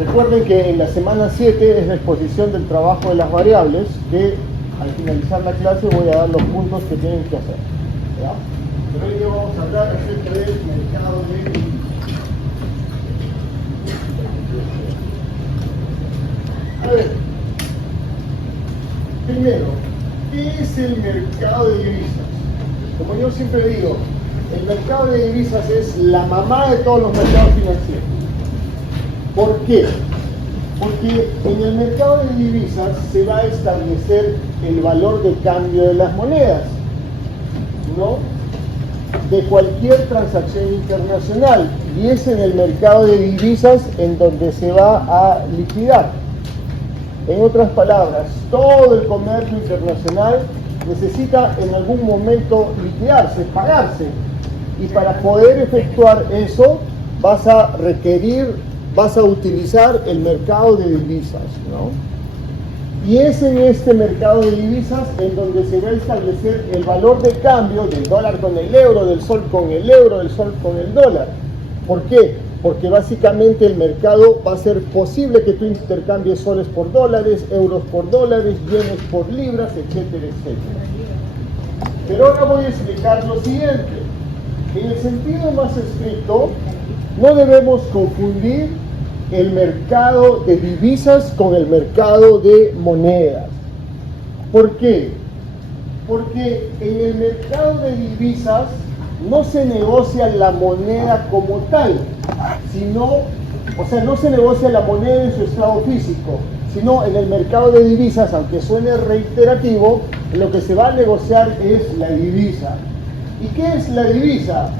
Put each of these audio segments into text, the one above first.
Recuerden que en la semana 7 es la exposición del trabajo de las variables, que al finalizar la clase voy a dar los puntos que tienen que hacer. ¿Ya? Pero hoy día vamos a hablar acerca del mercado de divisas. A ver, primero, ¿qué es el mercado de divisas? Como yo siempre digo, el mercado de divisas es la mamá de todos los mercados financieros. ¿Por qué? Porque en el mercado de divisas se va a establecer el valor de cambio de las monedas, ¿no? De cualquier transacción internacional, y es en el mercado de divisas en donde se va a liquidar. En otras palabras, todo el comercio internacional necesita en algún momento liquidarse, pagarse, y para poder efectuar eso vas a utilizar el mercado de divisas, ¿no? Y es en este mercado de divisas en donde se va a establecer el valor de cambio del dólar con el euro, del sol con el euro, del sol con el dólar. ¿Por qué? Porque básicamente el mercado va a ser posible que tú intercambies soles por dólares, euros por dólares, yenes por libras, etcétera, etcétera. Pero ahora voy a explicar lo siguiente. En el sentido más estricto, no debemos confundir el mercado de divisas con el mercado de monedas. ¿Por qué? Porque en el mercado de divisas no se negocia la moneda como tal, no se negocia la moneda en su estado físico, sino en el mercado de divisas, aunque suene reiterativo, lo que se va a negociar es la divisa. ¿Y qué es la divisa?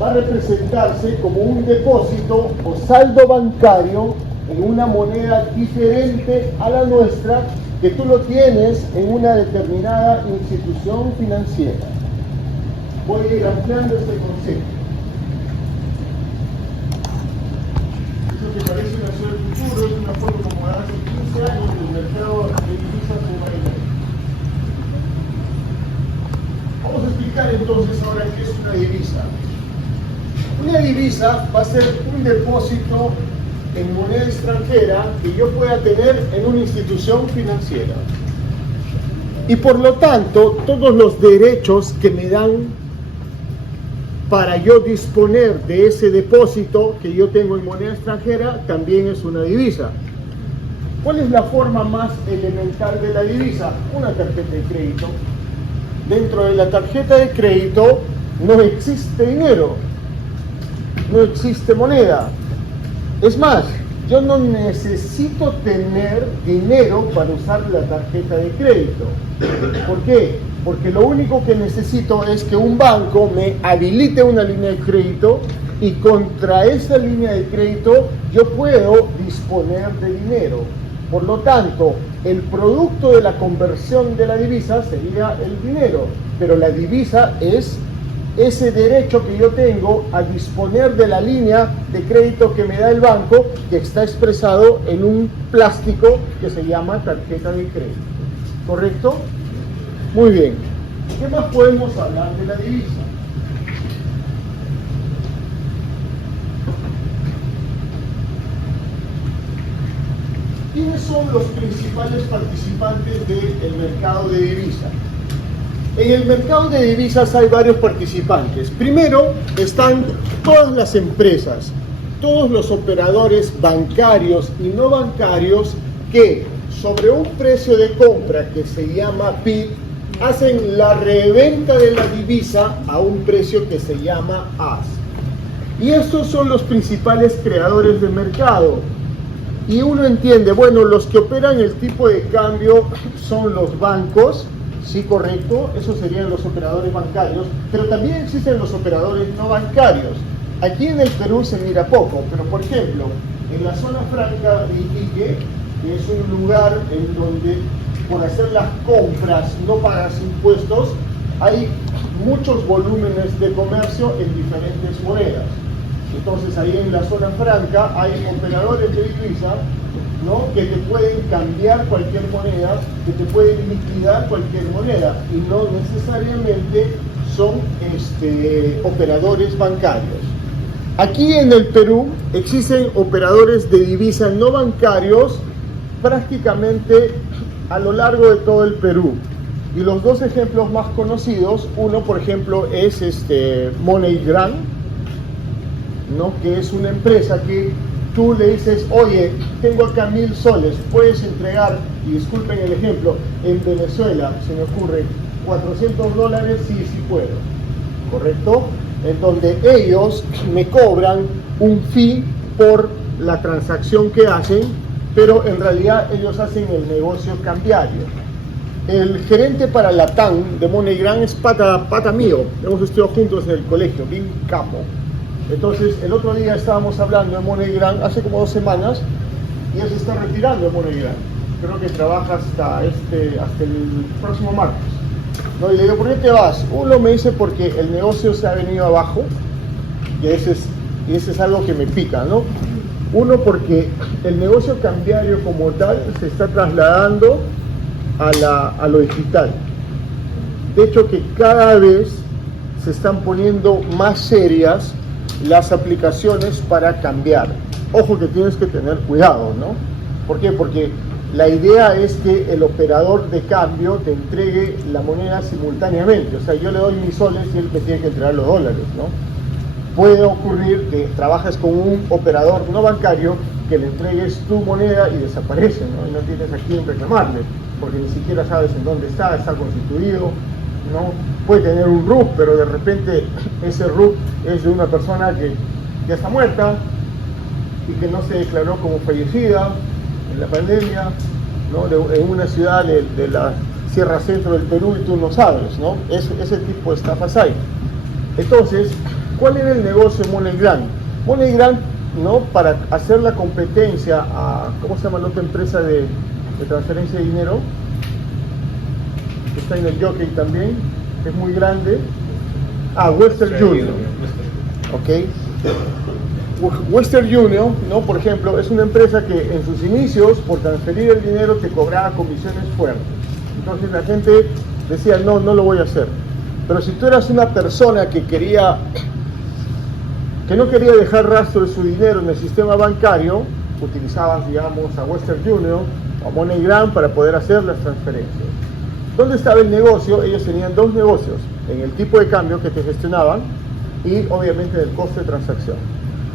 Va a representarse como un depósito o saldo bancario en una moneda diferente a la nuestra, que tú lo tienes en una determinada institución financiera. Voy a ir ampliando este concepto. Eso que parece una ciudad del futuro es una forma como de hace 15 años del mercado de divisas de Bahía. Vamos a explicar entonces ahora qué es una divisa. Una divisa va a ser un depósito en moneda extranjera que yo pueda tener en una institución financiera. Y por lo tanto, todos los derechos que me dan para yo disponer de ese depósito que yo tengo en moneda extranjera también es una divisa. ¿Cuál es la forma más elemental de la divisa? Una tarjeta de crédito. Dentro de la tarjeta de crédito no existe dinero, no existe moneda. Es más, yo no necesito tener dinero para usar la tarjeta de crédito. ¿Por qué? Porque lo único que necesito es que un banco me habilite una línea de crédito, y contra esa línea de crédito yo puedo disponer de dinero. Por lo tanto, el producto de la conversión de la divisa sería el dinero, pero la divisa es ese derecho que yo tengo a disponer de la línea de crédito que me da el banco, que está expresado en un plástico que se llama tarjeta de crédito. ¿Correcto? Muy bien. ¿Qué más podemos hablar de la divisa? ¿Quiénes son los principales participantes del mercado de divisas? En el mercado de divisas hay varios participantes. Primero están todas las empresas, todos los operadores bancarios y no bancarios que sobre un precio de compra que se llama PIB hacen la reventa de la divisa a un precio que se llama AS. Y estos son los principales creadores de mercado. Y uno entiende, bueno, los que operan el tipo de cambio son los bancos, sí, correcto, esos serían los operadores bancarios, pero también existen los operadores no bancarios. Aquí en el Perú se mira poco, pero por ejemplo, en la zona franca de Iquique, que es un lugar en donde por hacer las compras no pagas impuestos, hay muchos volúmenes de comercio en diferentes monedas. Entonces ahí en la zona franca hay operadores de divisa, ¿no?, que te pueden cambiar cualquier moneda, que te pueden liquidar cualquier moneda, y no necesariamente son operadores bancarios. Aquí en el Perú existen operadores de divisa no bancarios prácticamente a lo largo de todo el Perú. Y los dos ejemplos más conocidos, uno por ejemplo es MoneyGram, ¿no? Que es una empresa que tú le dices, oye, tengo acá 1.000 soles, puedes entregar, y disculpen el ejemplo, en Venezuela, se me ocurre, $400, sí puedo, ¿correcto? En donde ellos me cobran un fee por la transacción que hacen, pero en realidad ellos hacen el negocio cambiario. El gerente para Latam de MoneyGram es pata mío, hemos estudiado juntos en el colegio, bien capo. Entonces, el otro día estábamos hablando de MoneyGram, hace como 2 semanas, y él se está retirando de MoneyGram. Creo que trabaja hasta el próximo martes. ¿No? Y le digo, ¿por qué te vas? Uno me dice porque el negocio se ha venido abajo, y ese es algo que me pica, ¿no? Uno, porque el negocio cambiario como tal se está trasladando a lo digital. De hecho, que cada vez se están poniendo más serias las aplicaciones para cambiar. Ojo que tienes que tener cuidado, ¿no? ¿Por qué? Porque la idea es que el operador de cambio te entregue la moneda simultáneamente. O sea, yo le doy mis soles y él me tiene que entregar los dólares, ¿no? Puede ocurrir que trabajes con un operador no bancario que le entregues tu moneda y desaparece, ¿no? Y no tienes a quién reclamarle, porque ni siquiera sabes en dónde está constituido, ¿no? Puede tener un RUT, pero de repente ese RUT es de una persona que ya está muerta y que no se declaró como fallecida en la pandemia, ¿no? En una ciudad de la Sierra Centro del Perú y tú no sabes, ¿no? Ese tipo de estafas hay. Entonces, ¿cuál era el negocio de MoneyGram? MoneyGram, ¿no? Para hacer la competencia a, ¿cómo se llama la otra empresa de transferencia de dinero? Que está en el Jockey también, es muy grande. Western Union. Ok. Western Union, ¿no? Por ejemplo, es una empresa que en sus inicios, por transferir el dinero, te cobraba comisiones fuertes. Entonces la gente decía, no lo voy a hacer. Pero si tú eras una persona que no quería dejar rastro de su dinero en el sistema bancario, utilizabas, digamos, a Western Union o MoneyGram para poder hacer las transferencias. ¿Dónde estaba el negocio? Ellos tenían 2 negocios, en el tipo de cambio que te gestionaban y obviamente el costo de transacción.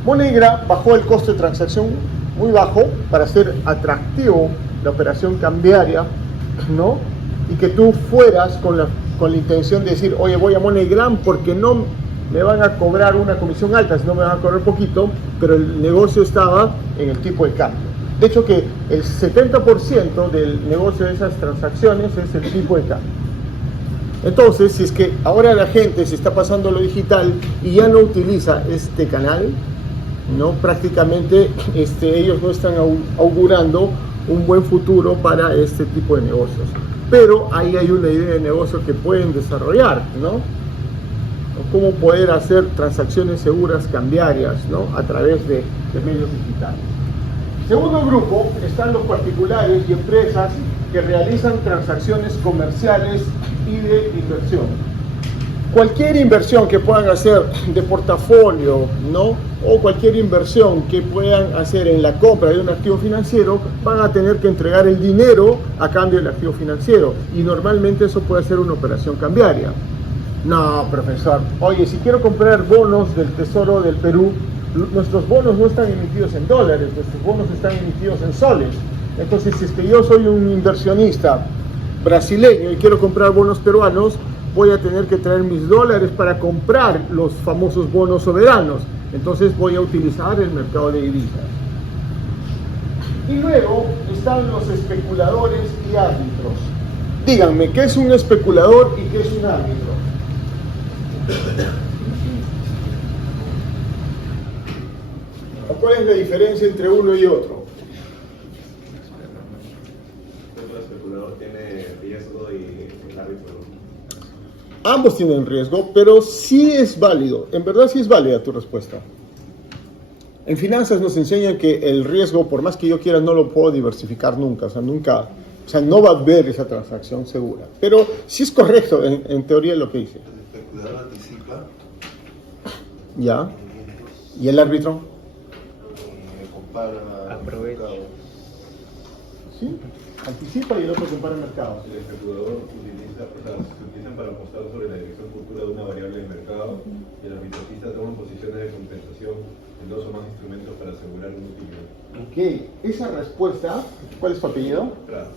MoneyGram bajó el costo de transacción muy bajo para hacer atractivo la operación cambiaria, ¿no? Y que tú fueras con la intención de decir, oye, voy a MoneyGram porque no me van a cobrar una comisión alta, sino me van a cobrar poquito, pero el negocio estaba en el tipo de cambio. De hecho que el 70% del negocio de esas transacciones es el tipo de cambio. Entonces, si es que ahora la gente se está pasando a lo digital y ya no utiliza este canal, ¿no? Prácticamente ellos no están augurando un buen futuro para este tipo de negocios. Pero ahí hay una idea de negocio que pueden desarrollar, ¿no? Cómo poder hacer transacciones seguras cambiarias, ¿no? A través de medios digitales. Segundo grupo están los particulares y empresas que realizan transacciones comerciales y de inversión. Cualquier inversión que puedan hacer de portafolio, ¿no? O cualquier inversión que puedan hacer en la compra de un activo financiero, van a tener que entregar el dinero a cambio del activo financiero. Y normalmente eso puede ser una operación cambiaria. No, profesor. Oye, si quiero comprar bonos del Tesoro del Perú, nuestros bonos no están emitidos en dólares, nuestros bonos están emitidos en soles. Entonces, si es que yo soy un inversionista brasileño y quiero comprar bonos peruanos, voy a tener que traer mis dólares para comprar los famosos bonos soberanos. Entonces voy a utilizar el mercado de divisas. Y luego están los especuladores y árbitros. Díganme, ¿qué es un especulador y qué es un árbitro? ¿Cuál es la diferencia entre uno y otro? El especulador tiene riesgo y el árbitro no. Ambos tienen riesgo, pero sí es válido. En verdad sí es válida tu respuesta. En finanzas nos enseñan que el riesgo, por más que yo quiera, no lo puedo diversificar nunca. O sea, no va a haber esa transacción segura. Pero sí es correcto en teoría lo que dice. El especulador anticipa. ¿Ya? ¿Y el árbitro? Compara Aprovecha. mercado. ¿Sí? Anticipa y el otro compara el mercado. El especulador utiliza, o sea, se utilizan para apostar sobre la dirección futura de una variable del mercado y el arbitragista toma posiciones de compensación en dos o más instrumentos para asegurar un utilidad. Ok, esa respuesta, ¿cuál es su apellido? Prada.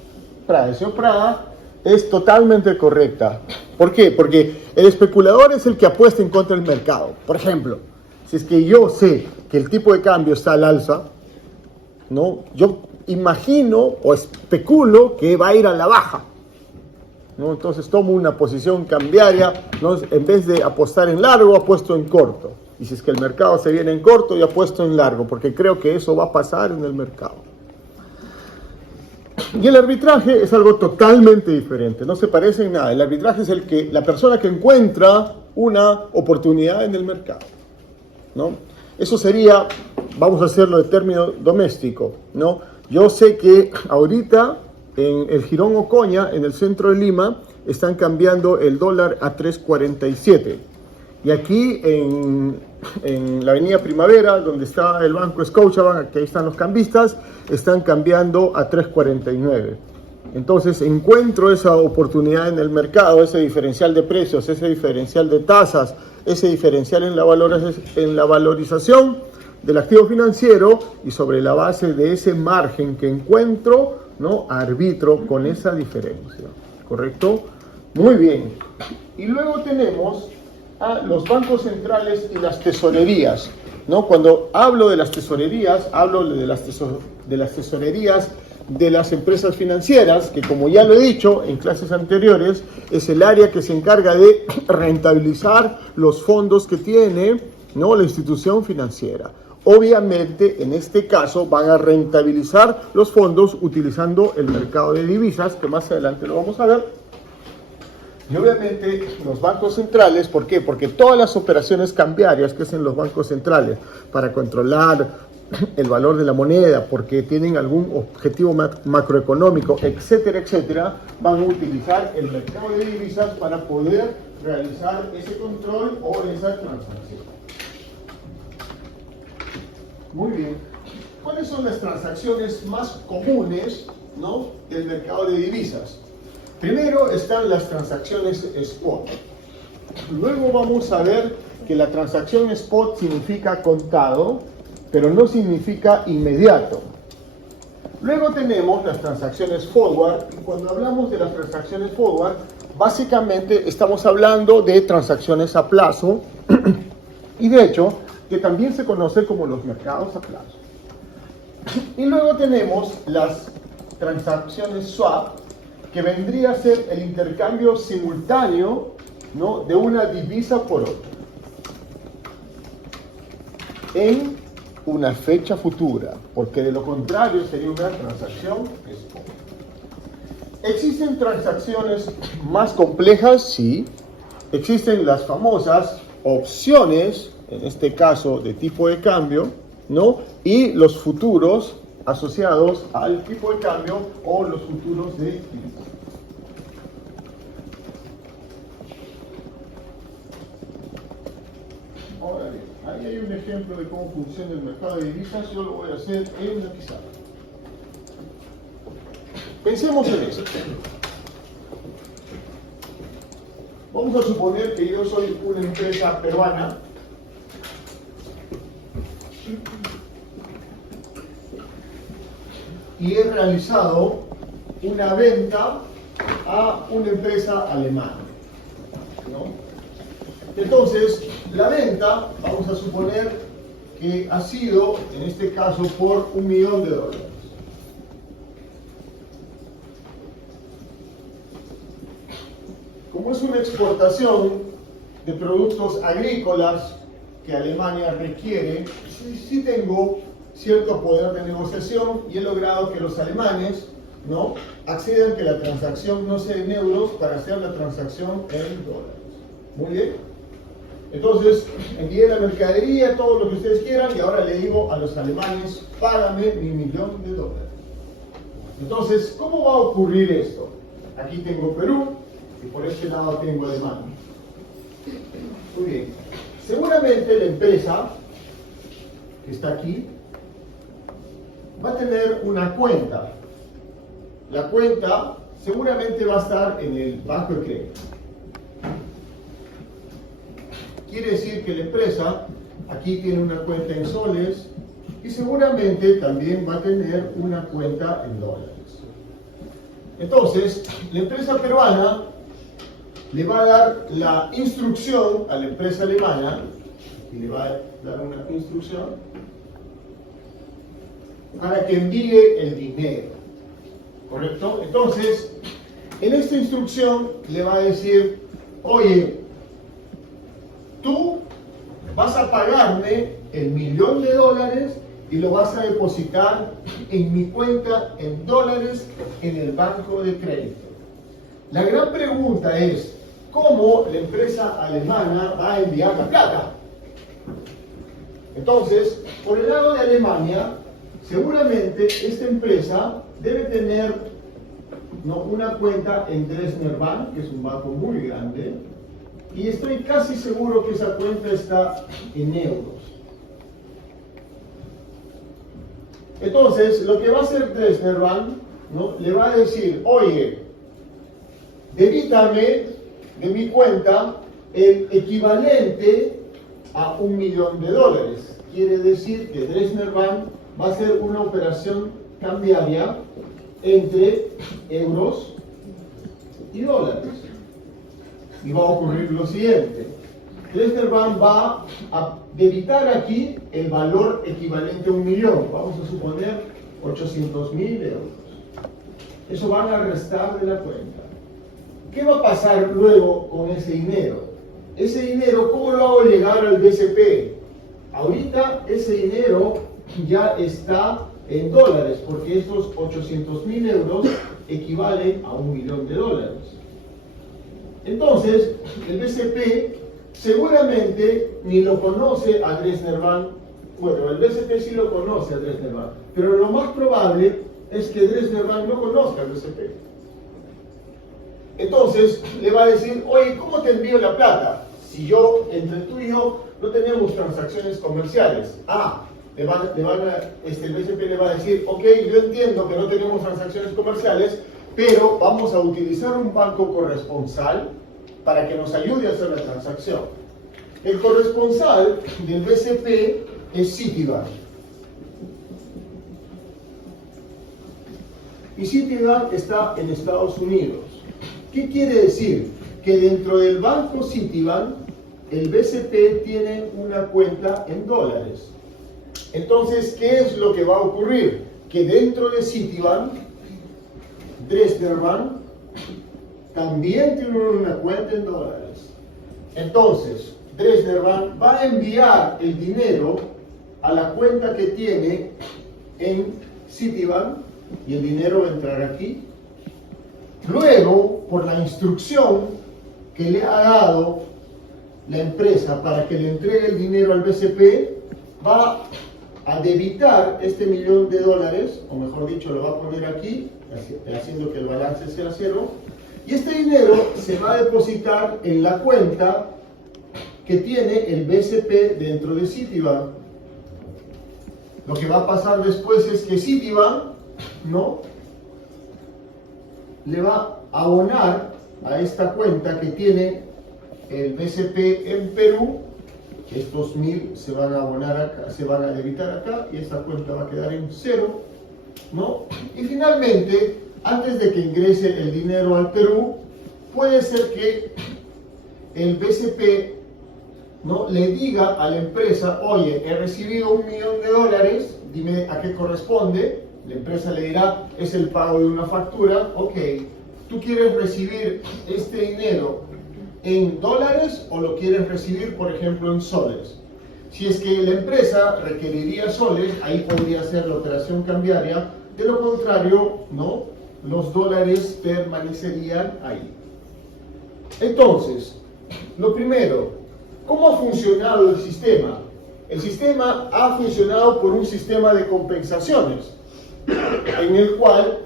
Prada, el señor Prada es totalmente correcta. ¿Por qué? Porque el especulador es el que apuesta en contra del mercado. Por ejemplo, si es que yo sé que el tipo de cambio está al alza, ¿no? Yo imagino o especulo que va a ir a la baja, ¿no? Entonces tomo una posición cambiaria, ¿no? En vez de apostar en largo, apuesto en corto. Y si es que el mercado se viene en corto, yo apuesto en largo, porque creo que eso va a pasar en el mercado. Y el arbitraje es algo totalmente diferente, no se parece en nada. El arbitraje es la persona que encuentra una oportunidad en el mercado, ¿no? Eso sería, vamos a hacerlo de término doméstico, ¿no? Yo sé que ahorita en el Jirón Ocoña, en el centro de Lima, están cambiando el dólar a 3.47. Y aquí en la avenida Primavera, donde está el banco Scotiabank, que ahí están los cambistas, están cambiando a 3.49. Entonces encuentro esa oportunidad en el mercado, ese diferencial de precios, ese diferencial de tasas, ese diferencial en la valorización del activo financiero, y sobre la base de ese margen que encuentro, ¿no? Arbitro con esa diferencia. ¿Correcto? Muy bien. Y luego tenemos a los bancos centrales y las tesorerías, ¿no? Cuando hablo de las tesorerías, hablo de las tesorerías de las empresas financieras, que como ya lo he dicho en clases anteriores, es el área que se encarga de rentabilizar los fondos que tiene, ¿no? La institución financiera. Obviamente, en este caso, van a rentabilizar los fondos utilizando el mercado de divisas, que más adelante lo vamos a ver. Y obviamente los bancos centrales, ¿por qué? Porque todas las operaciones cambiarias que hacen los bancos centrales para controlar el valor de la moneda, porque tienen algún objetivo macroeconómico, etcétera, etcétera, van a utilizar el mercado de divisas para poder realizar ese control o esa transacción. Muy bien. ¿Cuáles son las transacciones más comunes, ¿no? del mercado de divisas? Primero están las transacciones spot. Luego vamos a ver que la transacción spot significa contado, pero no significa inmediato. Luego tenemos las transacciones forward, y cuando hablamos de las transacciones forward, básicamente estamos hablando de transacciones a plazo, y de hecho, que también se conoce como los mercados a plazo. Y luego tenemos las transacciones swap, que vendría a ser el intercambio simultáneo, ¿no? de una divisa por otra en una fecha futura, porque de lo contrario sería una transacción spot. ¿Existen transacciones más complejas? Sí. Existen las famosas opciones, en este caso de tipo de cambio, ¿no? y los futuros asociados al tipo de cambio o los futuros de divisa. Ahora bien, ahí hay un ejemplo de cómo funciona el mercado de divisas. Yo lo voy a hacer en una pizarra. Pensemos en esto. Vamos a suponer que yo soy una empresa peruana y he realizado una venta a una empresa alemana, ¿no? Entonces, la venta, vamos a suponer que ha sido, en este caso, por $1.000.000. Como es una exportación de productos agrícolas que Alemania requiere, sí tengo cierto poder de negociación y he logrado que los alemanes, ¿no? accedan que la transacción no sea en euros para hacer la transacción en dólares. Muy bien. Entonces, envié la mercadería, todo lo que ustedes quieran, y ahora le digo a los alemanes, págame $1.000.000. Entonces, ¿cómo va a ocurrir esto? Aquí tengo Perú y por este lado tengo Alemania. Muy bien. Seguramente la empresa que está aquí, va a tener una cuenta. La cuenta seguramente va a estar en el banco de crédito. Quiere decir que la empresa aquí tiene una cuenta en soles y seguramente también va a tener una cuenta en dólares. Entonces, la empresa peruana le va a dar la instrucción a la empresa alemana y le va a dar una instrucción para que envíe el dinero. ¿Correcto? Entonces, en esta instrucción le va a decir, oye, tú vas a pagarme el $1.000.000 y lo vas a depositar en mi cuenta en dólares en el banco de crédito. La gran pregunta es, ¿cómo la empresa alemana va a enviar la plata? Entonces, por el lado de Alemania, seguramente esta empresa debe tener una cuenta en Dresdner Bank, que es un banco muy grande, y estoy casi seguro que esa cuenta está en euros. Entonces, lo que va a hacer Dresdner Bank, le va a decir, oye, debítame de mi cuenta el equivalente a $1.000.000. Quiere decir que Dresdner Bank va a hacer una operación cambiaria entre euros y dólares. Y va a ocurrir lo siguiente. Dresdner Bank va a debitar aquí el valor equivalente a 1 millón. Vamos a suponer 800.000 euros. Eso van a restar de la cuenta. ¿Qué va a pasar luego con ese dinero? Ese dinero, ¿cómo lo hago llegar al BCP? Ahorita ese dinero ya está en dólares, porque estos 800.000 euros equivalen a $1 millón. Entonces, el BCP seguramente ni lo conoce a Dresdner Bank. Bueno, el BCP sí lo conoce a Dresdner Bank, pero lo más probable es que Dresdner Bank no conozca al BCP. Entonces, le va a decir, oye, ¿cómo te envío la plata? Si entre tú y yo, no tenemos transacciones comerciales. El BCP le va a decir, ok, yo entiendo que no tenemos transacciones comerciales, pero vamos a utilizar un banco corresponsal para que nos ayude a hacer la transacción. El corresponsal del BCP es Citibank. Y Citibank está en Estados Unidos. ¿Qué quiere decir? Que dentro del banco Citibank, el BCP tiene una cuenta en dólares. Entonces, ¿qué es lo que va a ocurrir? Que dentro de Citibank, Dresdner Bank también tiene una cuenta en dólares. Entonces, Dresdner Bank va a enviar el dinero a la cuenta que tiene en Citibank y el dinero va a entrar aquí. Luego, por la instrucción que le ha dado la empresa para que le entregue el dinero al BCP, va a debitar este $1 millón, o mejor dicho, lo va a poner aquí, haciendo que el balance sea cero, y este dinero se va a depositar en la cuenta que tiene el BCP dentro de Citibank. Lo que va a pasar después es que Citibank le va a abonar a esta cuenta que tiene el BCP en Perú. Estos 1.000 se van a abonar acá, se van a debitar acá, y esta cuenta va a quedar en cero, Y finalmente, antes de que ingrese el dinero al Perú, puede ser que el BCP le diga a la empresa, oye, he recibido $1 millón, dime a qué corresponde. La empresa le dirá, es el pago de una factura. Ok, ¿tú quieres recibir este dinero en dólares o lo quieres recibir, por ejemplo, en soles? Si es que la empresa requeriría soles, ahí podría ser la operación cambiaria. De lo contrario, los dólares permanecerían ahí. Entonces, lo primero, ¿cómo ha funcionado el sistema? El sistema ha funcionado por un sistema de compensaciones, en el cual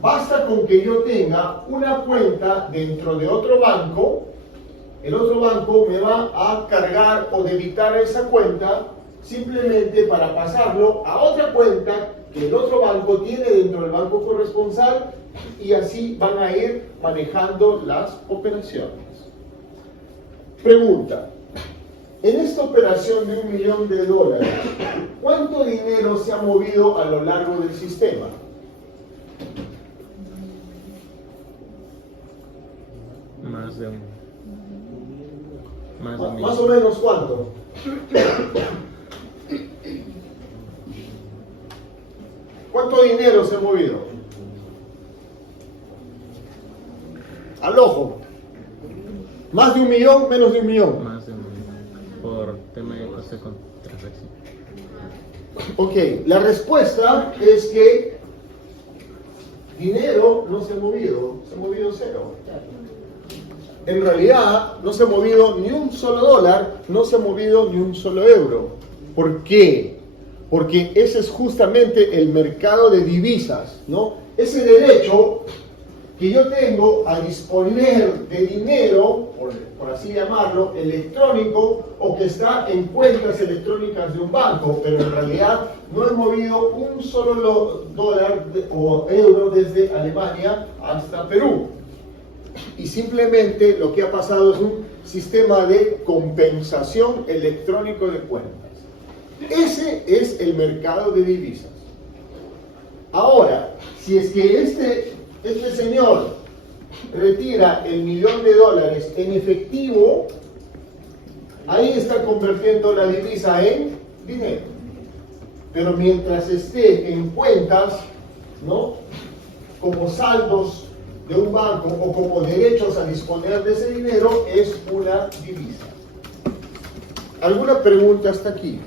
basta con que yo tenga una cuenta dentro de otro banco, el otro banco me va a cargar o debitar esa cuenta simplemente para pasarlo a otra cuenta que el otro banco tiene dentro del banco corresponsal, y así van a ir manejando las operaciones. Pregunta: en esta operación de $1 millón, ¿cuánto dinero se ha movido a lo largo del sistema? Más de un millón. Más o menos, ¿cuánto? ¿Cuánto dinero se ha movido? Al ojo. ¿Más de $1 millón? ¿Menos de $1 millón? Más de un millón. Por tema de coste con transacción. Ok, la respuesta es que dinero no se ha movido cero. En realidad no se ha movido ni un solo dólar, no se ha movido ni un solo euro. ¿Por qué? Porque ese es justamente el mercado de divisas, ¿no? Ese derecho que yo tengo a disponer de dinero, por así llamarlo, electrónico, o que está en cuentas electrónicas de un banco, pero en realidad no he movido un solo dólar o euro desde Alemania hasta Perú. Y simplemente lo que ha pasado es un sistema de compensación electrónico de cuentas. Ese es el mercado de divisas. Ahora, si es que este señor retira $1 millón en efectivo, ahí está convirtiendo la divisa en dinero. Pero mientras esté en cuentas, ¿no?, como saldos de un banco o como derechos a disponer de ese dinero, es una divisa. ¿Alguna pregunta hasta aquí?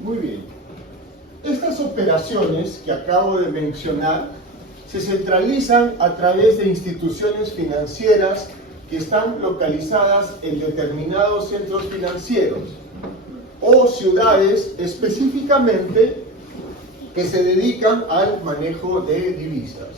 Muy bien. Estas operaciones que acabo de mencionar se centralizan a través de instituciones financieras que están localizadas en determinados centros financieros o ciudades específicamente que se dedican al manejo de divisas.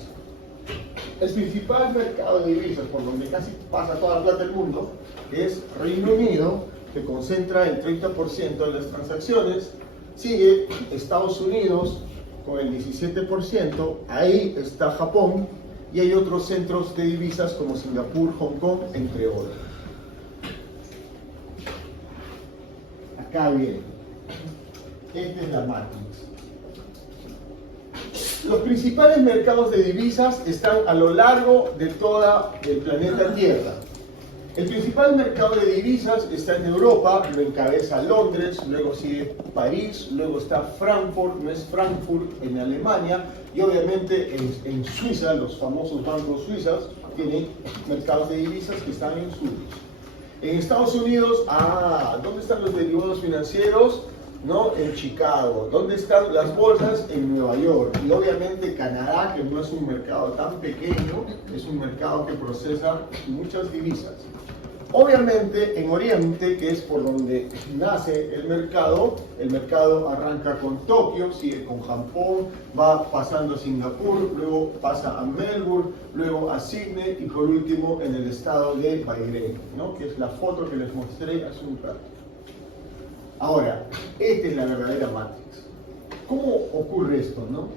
El principal mercado de divisas, por donde casi pasa toda la plata del mundo, es Reino Unido, que concentra el 30% de las transacciones. Sigue Estados Unidos con el 17%, ahí está Japón, y hay otros centros de divisas como Singapur, Hong Kong, entre otros. Acá viene. Esta es la matriz. Los principales mercados de divisas están a lo largo de todo el planeta Tierra. El principal mercado de divisas está en Europa, lo encabeza Londres, luego sigue París, luego está Frankfurt, no es Frankfurt en Alemania, y obviamente en Suiza, los famosos bancos suizos tienen mercados de divisas que están en Zurich. En Estados Unidos, ¿dónde están los derivados financieros? ¿No? En Chicago. ¿Dónde están las bolsas? En Nueva York. Y obviamente Canadá, que no es un mercado tan pequeño, es un mercado que procesa muchas divisas. Obviamente en Oriente, que es por donde nace el mercado arranca con Tokio, sigue con Japón, va pasando a Singapur, luego pasa a Melbourne, luego a Sydney y por último en el estado de Bahrein, ¿no?, que es la foto que les mostré hace un rato. Ahora, esta es la verdadera matriz. ¿Cómo ocurre esto, no?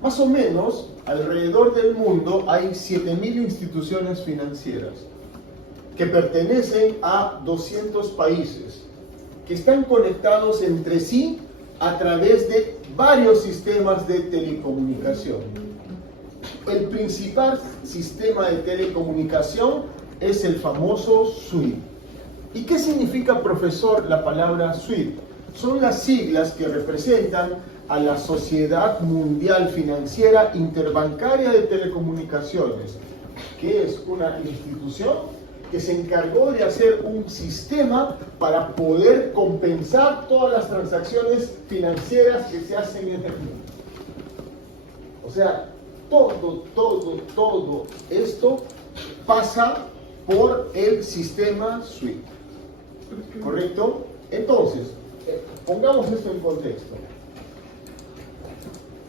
Más o menos, alrededor del mundo hay 7.000 instituciones financieras que pertenecen a 200 países, que están conectados entre sí a través de varios sistemas de telecomunicación. El principal sistema de telecomunicación es el famoso SWIFT. ¿Y qué significa, profesor, la palabra SWIFT? Son las siglas que representan a la Sociedad Mundial Financiera Interbancaria de Telecomunicaciones, que es una institución que se encargó de hacer un sistema para poder compensar todas las transacciones financieras que se hacen en el mundo. O sea, todo esto pasa por el sistema SWIFT. ¿Correcto? Entonces, pongamos esto en contexto.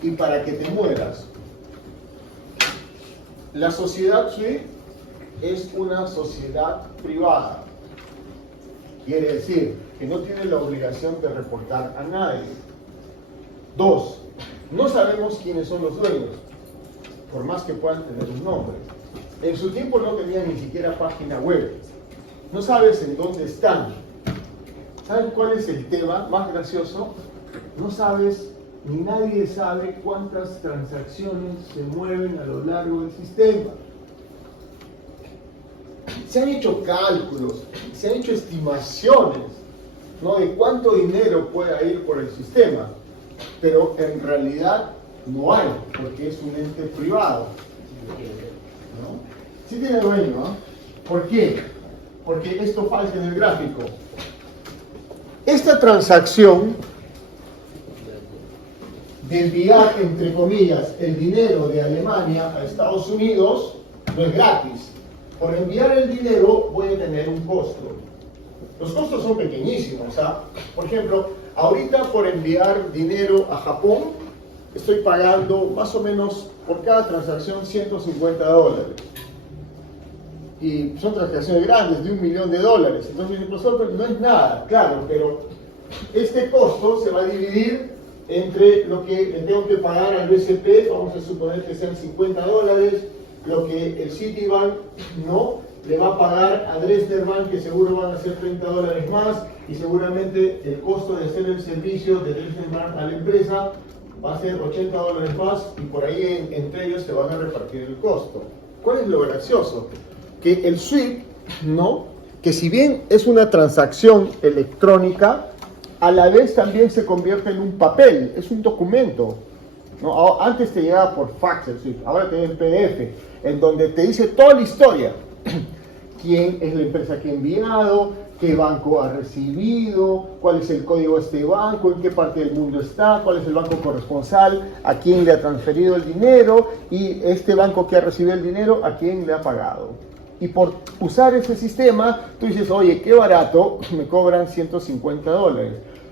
y para que te mueras. La sociedad SWIFT es una sociedad privada. Quiere decir que no tiene la obligación de reportar a nadie. 2. No sabemos quiénes son los dueños, por más que puedan tener un nombre. En su tiempo no tenían ni siquiera página web. No sabes en dónde están. ¿Saben cuál es el tema más gracioso? No sabes, ni nadie sabe cuántas transacciones se mueven a lo largo del sistema. Se han hecho cálculos, se han hecho estimaciones, ¿no?, de cuánto dinero puede ir por el sistema, pero en realidad no hay, porque es un ente privado, ¿no? Sí tiene dueño, ¿no? ¿Por qué? Porque esto falta en el gráfico. Esta transacción de enviar, entre comillas, el dinero de Alemania a Estados Unidos no es gratis. Por enviar el dinero voy a tener un costo. Los costos son pequeñísimos, ¿ah? Por ejemplo, ahorita por enviar dinero a Japón estoy pagando más o menos por cada transacción $150. Y son transacciones grandes, de $1 millón. Entonces, profesor, no es nada, claro, pero este costo se va a dividir entre lo que le tengo que pagar al BCP, vamos a suponer que sean $50, lo que el Citibank no le va a pagar a Dresdner Bank, que seguro van a ser $30 más, y seguramente el costo de hacer el servicio de Dresdner Bank a la empresa va a ser $80 más, y por ahí entre ellos se van a repartir el costo. ¿Cuál es lo gracioso? Que el SWIFT, ¿no?, que si bien es una transacción electrónica, a la vez también se convierte en un papel, es un documento, ¿no? Antes te llegaba por fax el SWIFT, ahora te llega en PDF, en donde te dice toda la historia. Quién es la empresa que ha enviado, qué banco ha recibido, cuál es el código de este banco, en qué parte del mundo está, cuál es el banco corresponsal, a quién le ha transferido el dinero, y este banco que ha recibido el dinero, a quién le ha pagado. Y por usar ese sistema, tú dices, oye, qué barato, me cobran $150.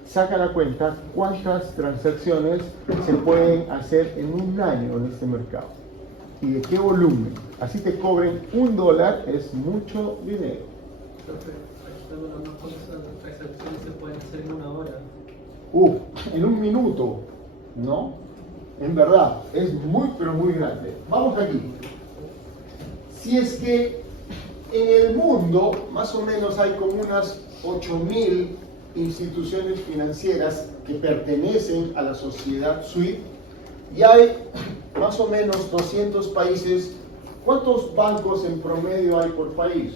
Saca la cuenta cuántas transacciones se pueden hacer en un año en este mercado. ¿Y de qué volumen? Así te cobren $1, es mucho dinero. Aquí estamos hablando con esas transacciones se pueden hacer en 1 hora. En 1 minuto, ¿no? En verdad, es muy, pero muy grande. Vamos aquí. Si es que en el mundo, más o menos hay como unas 8.000 instituciones financieras que pertenecen a la sociedad SWIFT, y hay más o menos 200 países. ¿Cuántos bancos en promedio hay por país?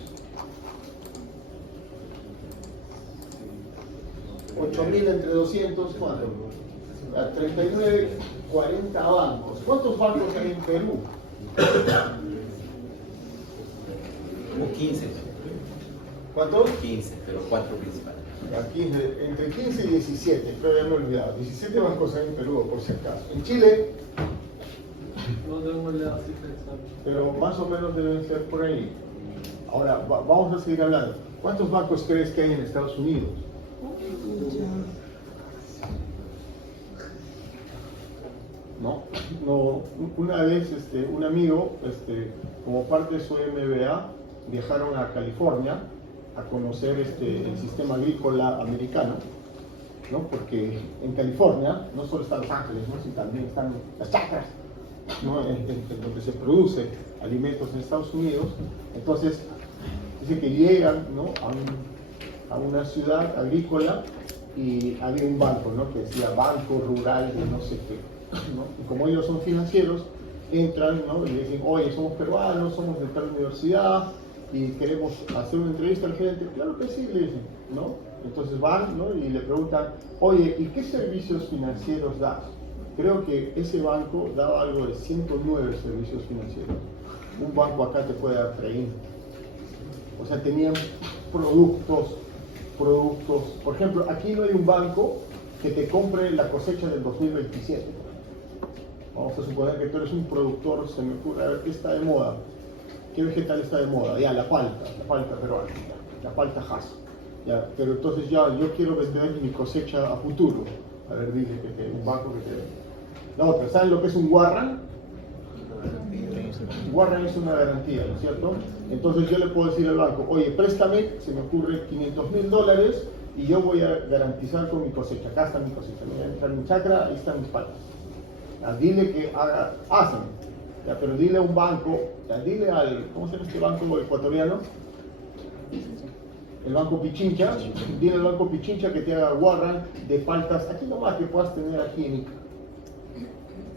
8.000 entre 200, ¿cuánto? 39, 40 bancos. ¿Cuántos bancos hay en Perú? Como 15. ¿Cuántos? 15, pero 4 principales. Aquí entre 15 y 17, pero ya me he olvidado. 17 bancos hay en Perú, por si acaso. En Chile, No tengo la cifra exacta. pero más o menos deben ser por ahí. Ahora, vamos a seguir hablando. ¿Cuántos bancos crees que hay en Estados Unidos? No, una vez un amigo, como parte de su MBA, viajaron a California a conocer el sistema agrícola americano, ¿no? Porque en California no solo están Los Ángeles, ¿no?, sino también están las chacras, ¿no?, en donde se produce alimentos en Estados Unidos. Entonces dice que llegan, ¿no?, a una ciudad agrícola y había un banco, ¿no?, que decía Banco Rural de no sé qué, ¿no? Y como ellos son financieros, entran, ¿no?, y le dicen, oye, somos peruanos, somos de tal universidad y queremos hacer una entrevista al gerente. Claro que sí, le dicen, ¿no? Entonces van, ¿no?, y le preguntan, oye, ¿y qué servicios financieros das? Creo que ese banco daba algo de 109 servicios financieros. Un banco acá te puede dar 30. O sea, tenían productos. Por ejemplo, aquí no hay un banco que te compre la cosecha del 2027. Vamos a suponer que tú eres un productor, se me ocurre, a ver, ¿qué está de moda? ¿Qué vegetal está de moda? Ya, la palta peruana, la palta Hass. Ya, pero entonces ya, yo quiero vender mi cosecha a futuro. A ver, dile que un banco que te... La otra, ¿saben lo que es un warrant? Warrant es una garantía, ¿no es cierto? Entonces yo le puedo decir al banco, oye, préstame, se me ocurre $500,000 y yo voy a garantizar con mi cosecha. Acá está mi cosecha, voy a entrar en mi chacra, ahí están mis patas. Dile que hacen, ya, pero dile a un banco, ya, dile al, ¿cómo se llama este banco ecuatoriano? El Banco Pichincha, dile al Banco Pichincha que te haga warrant de faltas, aquí nomás que puedas tener aquí en Ica,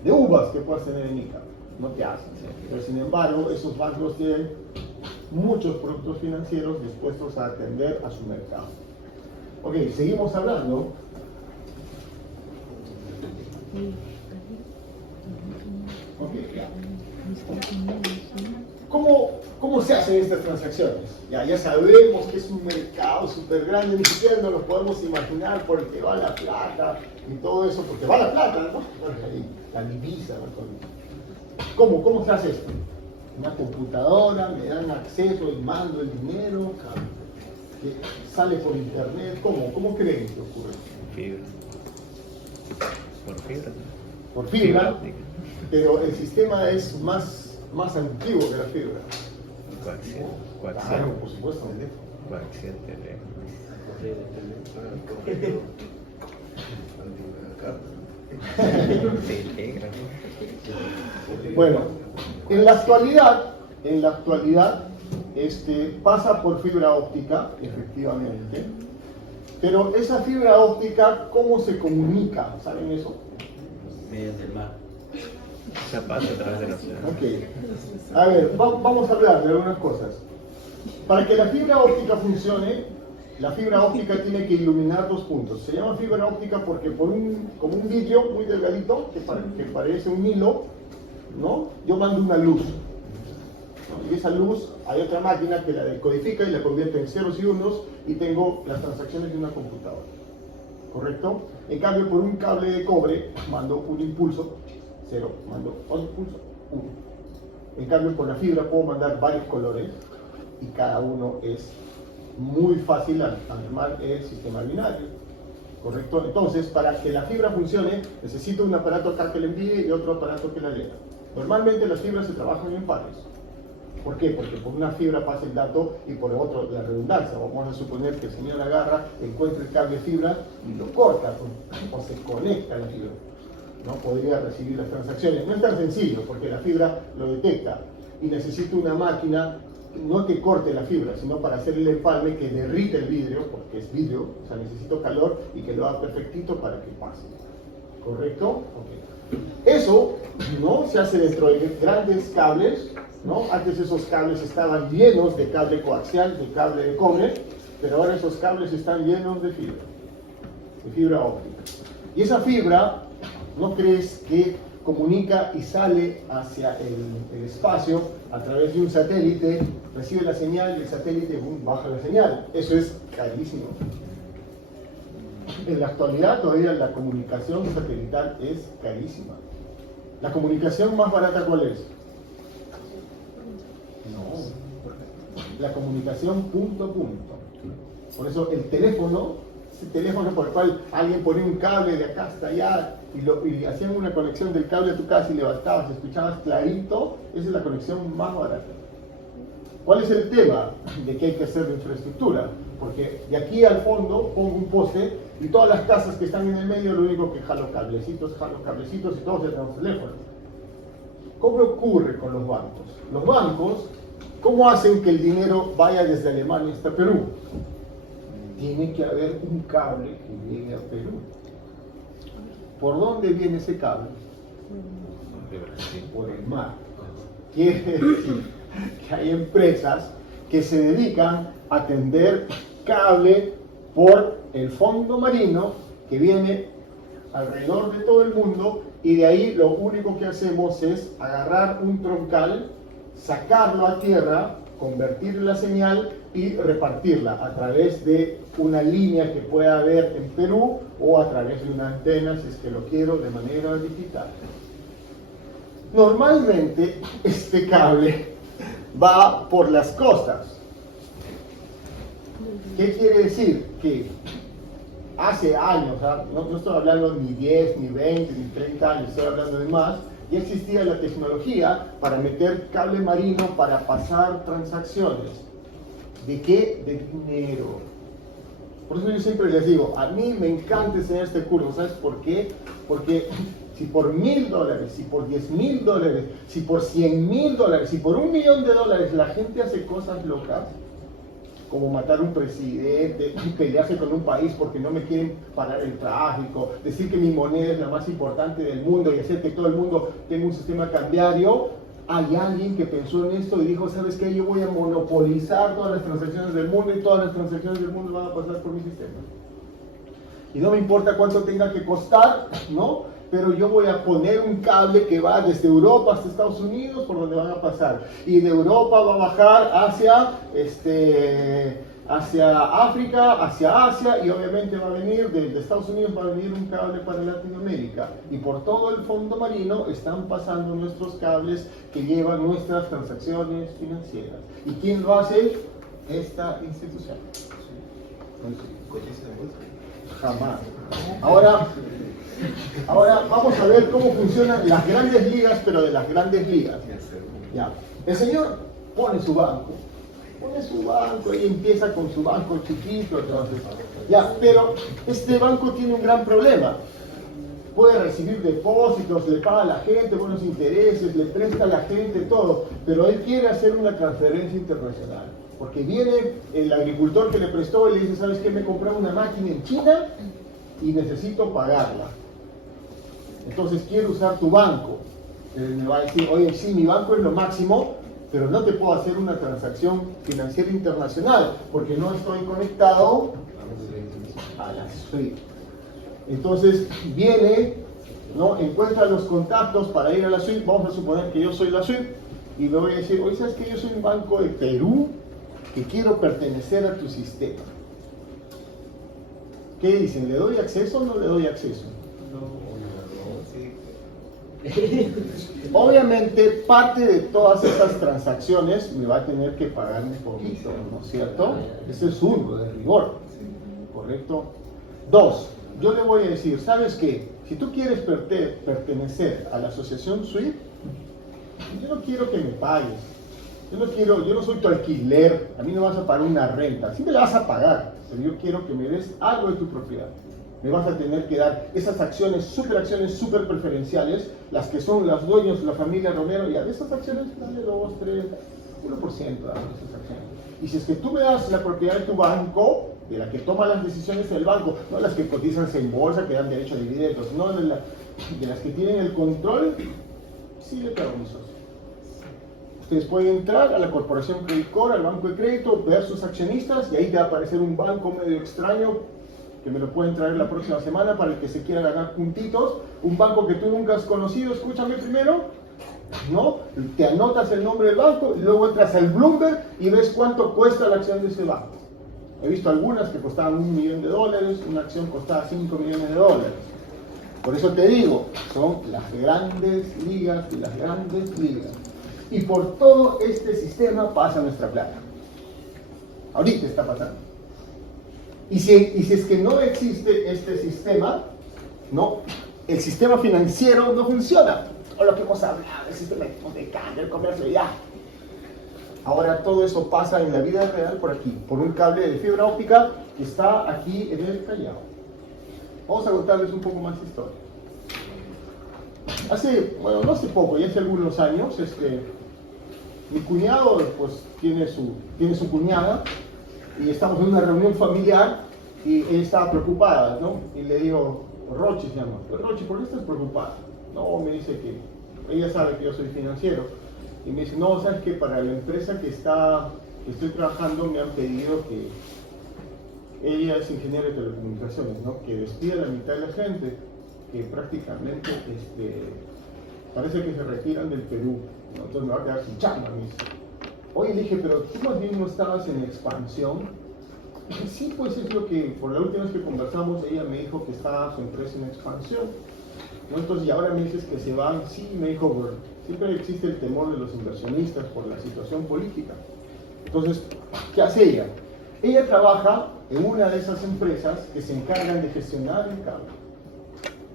de uvas que puedas tener en Ica, no te hacen. Pero sin embargo, esos bancos tienen muchos productos financieros dispuestos a atender a su mercado. Ok, seguimos hablando. Ok, ya. ¿Cómo se hacen estas transacciones? Ya sabemos que es un mercado súper grande, ni siquiera nos lo podemos imaginar por el que va la plata y todo eso, porque va la plata, ¿no? La divisa, ¿no? ¿Cómo se hace esto? Una computadora, me dan acceso y mando el dinero, que sale por internet. ¿Cómo creen que ocurre? Fibra. Por fibra. Por fibra, pero el sistema es más antiguo que la fibra. Coaxial. Claro, por supuesto. Coaxial teléfono. Bueno, en la actualidad, pasa por fibra óptica, efectivamente, pero esa fibra óptica, ¿cómo se comunica? ¿Saben eso? Mediante el mar. Se pasa a través de la ciudad. Ok. A ver, vamos a hablar de algunas cosas. Para que la fibra óptica funcione, la fibra óptica tiene que iluminar 2 puntos. Se llama fibra óptica porque como un vidrio muy delgadito, que parece un hilo, ¿no? Yo mando una luz. ¿No? Y esa luz, hay otra máquina que la decodifica y la convierte en ceros y unos y tengo las transacciones de una computadora. ¿Correcto? En cambio, por un cable de cobre, mando un impulso, 0, mando otro impulso, 1. En cambio, con la fibra puedo mandar varios colores y cada uno es muy fácil al armar el sistema binario. ¿Correcto? Entonces, para que la fibra funcione, necesito un aparato acá que la envíe y otro aparato que la lea. Normalmente las fibras se trabajan en pares. ¿Por qué? Porque por una fibra pasa el dato y por el otro la redundancia. Vamos a suponer que el señor agarra, encuentra el cable fibra y lo corta o se conecta a la fibra. ¿No? Podría recibir las transacciones. No es tan sencillo porque la fibra lo detecta y necesito una máquina no que corte la fibra, sino para hacer el empalme que derrite el vidrio, porque es vidrio, o sea, necesito calor y que lo haga perfectito para que pase. ¿Correcto? Okay. Eso, ¿no? Se hace dentro de grandes cables, ¿no? Antes esos cables estaban llenos de cable coaxial, de cable de cobre, pero ahora esos cables están llenos de fibra óptica. Y esa fibra, ¿no crees que comunica y sale hacia el espacio a través de un satélite, recibe la señal y el satélite baja la señal? Eso es carísimo. En la actualidad todavía la comunicación satelital es carísima. ¿La comunicación más barata cuál es? No. La comunicación punto a punto. Por eso el teléfono, ese teléfono por el cual alguien ponía un cable de acá hasta allá y hacían una conexión del cable a tu casa y levantabas, escuchabas clarito, esa es la conexión más barata. ¿Cuál es el tema de que hay que hacer de infraestructura? Porque de aquí al fondo pongo un poste y todas las casas que están en el medio lo único que jalo cablecitos y todos ya tenemos teléfono. ¿Cómo ocurre con los bancos? Los bancos, ¿cómo hacen que el dinero vaya desde Alemania hasta Perú? Tiene que haber un cable que llegue a Perú. ¿Por dónde viene ese cable? Por el mar. Quiere decir que hay empresas que se dedican a tender cable por el fondo marino que viene alrededor de todo el mundo y de ahí lo único que hacemos es agarrar un troncal, sacarlo a tierra, convertir la señal y repartirla a través de una línea que pueda haber en Perú o a través de una antena si es que lo quiero de manera digital. Normalmente este cable va por las costas. ¿Qué quiere decir? Que hace años, no estoy hablando ni 10, ni 20, ni 30 años, estoy hablando de más, ya existía la tecnología para meter cable marino para pasar transacciones. ¿De qué? De dinero. Por eso yo siempre les digo, a mí me encanta enseñar este curso, ¿sabes por qué? Porque si por $1,000, si por $10,000, si por $100,000, si por $1,000,000 la gente hace cosas locas, como matar a un presidente, pelearse con un país porque no me quieren parar el tráfico, decir que mi moneda es la más importante del mundo y hacer que todo el mundo tenga un sistema cambiario, hay alguien que pensó en esto y dijo, ¿sabes qué? Yo voy a monopolizar todas las transacciones del mundo y todas las transacciones del mundo van a pasar por mi sistema. Y no me importa cuánto tenga que costar, ¿no? Pero yo voy a poner un cable que va desde Europa hasta Estados Unidos por donde van a pasar. Y de Europa va a bajar hacia África, hacia Asia, y obviamente va a venir, de Estados Unidos va a venir un cable para Latinoamérica. Y por todo el fondo marino están pasando nuestros cables que llevan nuestras transacciones financieras. ¿Y quién lo hace? Esta institución. Jamás. Ahora vamos a ver cómo funcionan las grandes ligas, pero de las grandes ligas. Ya. El señor pone su banco y empieza con su banco chiquito, entonces. Ya, pero este banco tiene un gran problema. Puede recibir depósitos, le paga a la gente buenos intereses, le presta a la gente todo, pero él quiere hacer una transferencia internacional. Porque viene el agricultor que le prestó y le dice, ¿sabes qué? Me compré una máquina en China y necesito pagarla. Entonces quiero usar tu banco. Me va a decir, oye, sí, mi banco es lo máximo, pero no te puedo hacer una transacción financiera internacional porque no estoy conectado a la SWIFT. Entonces viene, ¿no? Encuentra los contactos para ir a la SWIFT. Vamos a suponer que yo soy la SWIFT y le voy a decir, oye, ¿sabes que yo soy un banco de Perú que quiero pertenecer a tu sistema? ¿Qué dicen? ¿Le doy acceso o no le doy acceso? Obviamente parte de todas estas transacciones me va a tener que pagar un poquito, ¿no es cierto? Ese es uno de rigor, ¿correcto? Dos, yo le voy a decir, ¿sabes qué? Si tú quieres pertenecer a la asociación SWIFT, yo no quiero que me pagues. Yo no soy tu alquiler, a mí no vas a pagar una renta, sí me la vas a pagar, pero yo quiero que me des algo de tu propiedad. Me vas a tener que dar esas acciones súper preferenciales, las que son los dueños de la familia Romero, y a esas acciones dale 2, 3, 1% a esas acciones. Y si es que tú me das la propiedad de tu banco, de la que toma las decisiones del banco, no las que cotizan en bolsa, que dan derecho a dividendos, no de las que tienen el control, sí le pago mis socios. Ustedes pueden entrar a la Corporación Credit Corp, al banco de crédito, ver sus accionistas y ahí te va a aparecer un banco medio extraño que me lo pueden traer la próxima semana para el que se quiera ganar puntitos. Un banco que tú nunca has conocido, escúchame primero, ¿no? Te anotas el nombre del banco y luego entras al Bloomberg y ves cuánto cuesta la acción de ese banco. He visto algunas que costaban $1 millón, una acción costaba $5 millones. Por eso te digo, son las grandes ligas y las grandes ligas. Y por todo este sistema pasa nuestra plata. Ahorita está pasando. Y si es que no existe este sistema, ¿no? El sistema financiero no funciona. O lo que hemos hablado, el sistema de cambio, el comercio, ya. Ahora todo eso pasa en la vida real por aquí, por un cable de fibra óptica que está aquí en el Callao. Vamos a contarles un poco más de historia. No hace poco, ya hace algunos años, mi cuñado pues tiene su cuñada y estamos en una reunión familiar y ella estaba preocupada, ¿no? Y le digo, Rochi se llama, Rochi, ¿por qué estás preocupada? No, me dice que ella sabe que yo soy financiero y me dice, no, sabes que para la empresa que estoy trabajando me han pedido que ella es ingeniera de telecomunicaciones, ¿no? Que despida a la mitad de la gente, que prácticamente parece que se retiran del Perú, ¿no? Entonces me va a quedar sin chamba, me dice. Oye, le dije, pero tú más bien no estabas en expansión. Y dije, sí, pues es lo que, por la última vez que conversamos, ella me dijo que estaba su empresa en expansión, ¿no? Entonces, y ahora me dices que se van. Sí, me dijo, siempre existe el temor de los inversionistas por la situación política. Entonces, ¿qué hace ella? Ella trabaja en una de esas empresas que se encargan de gestionar el cable.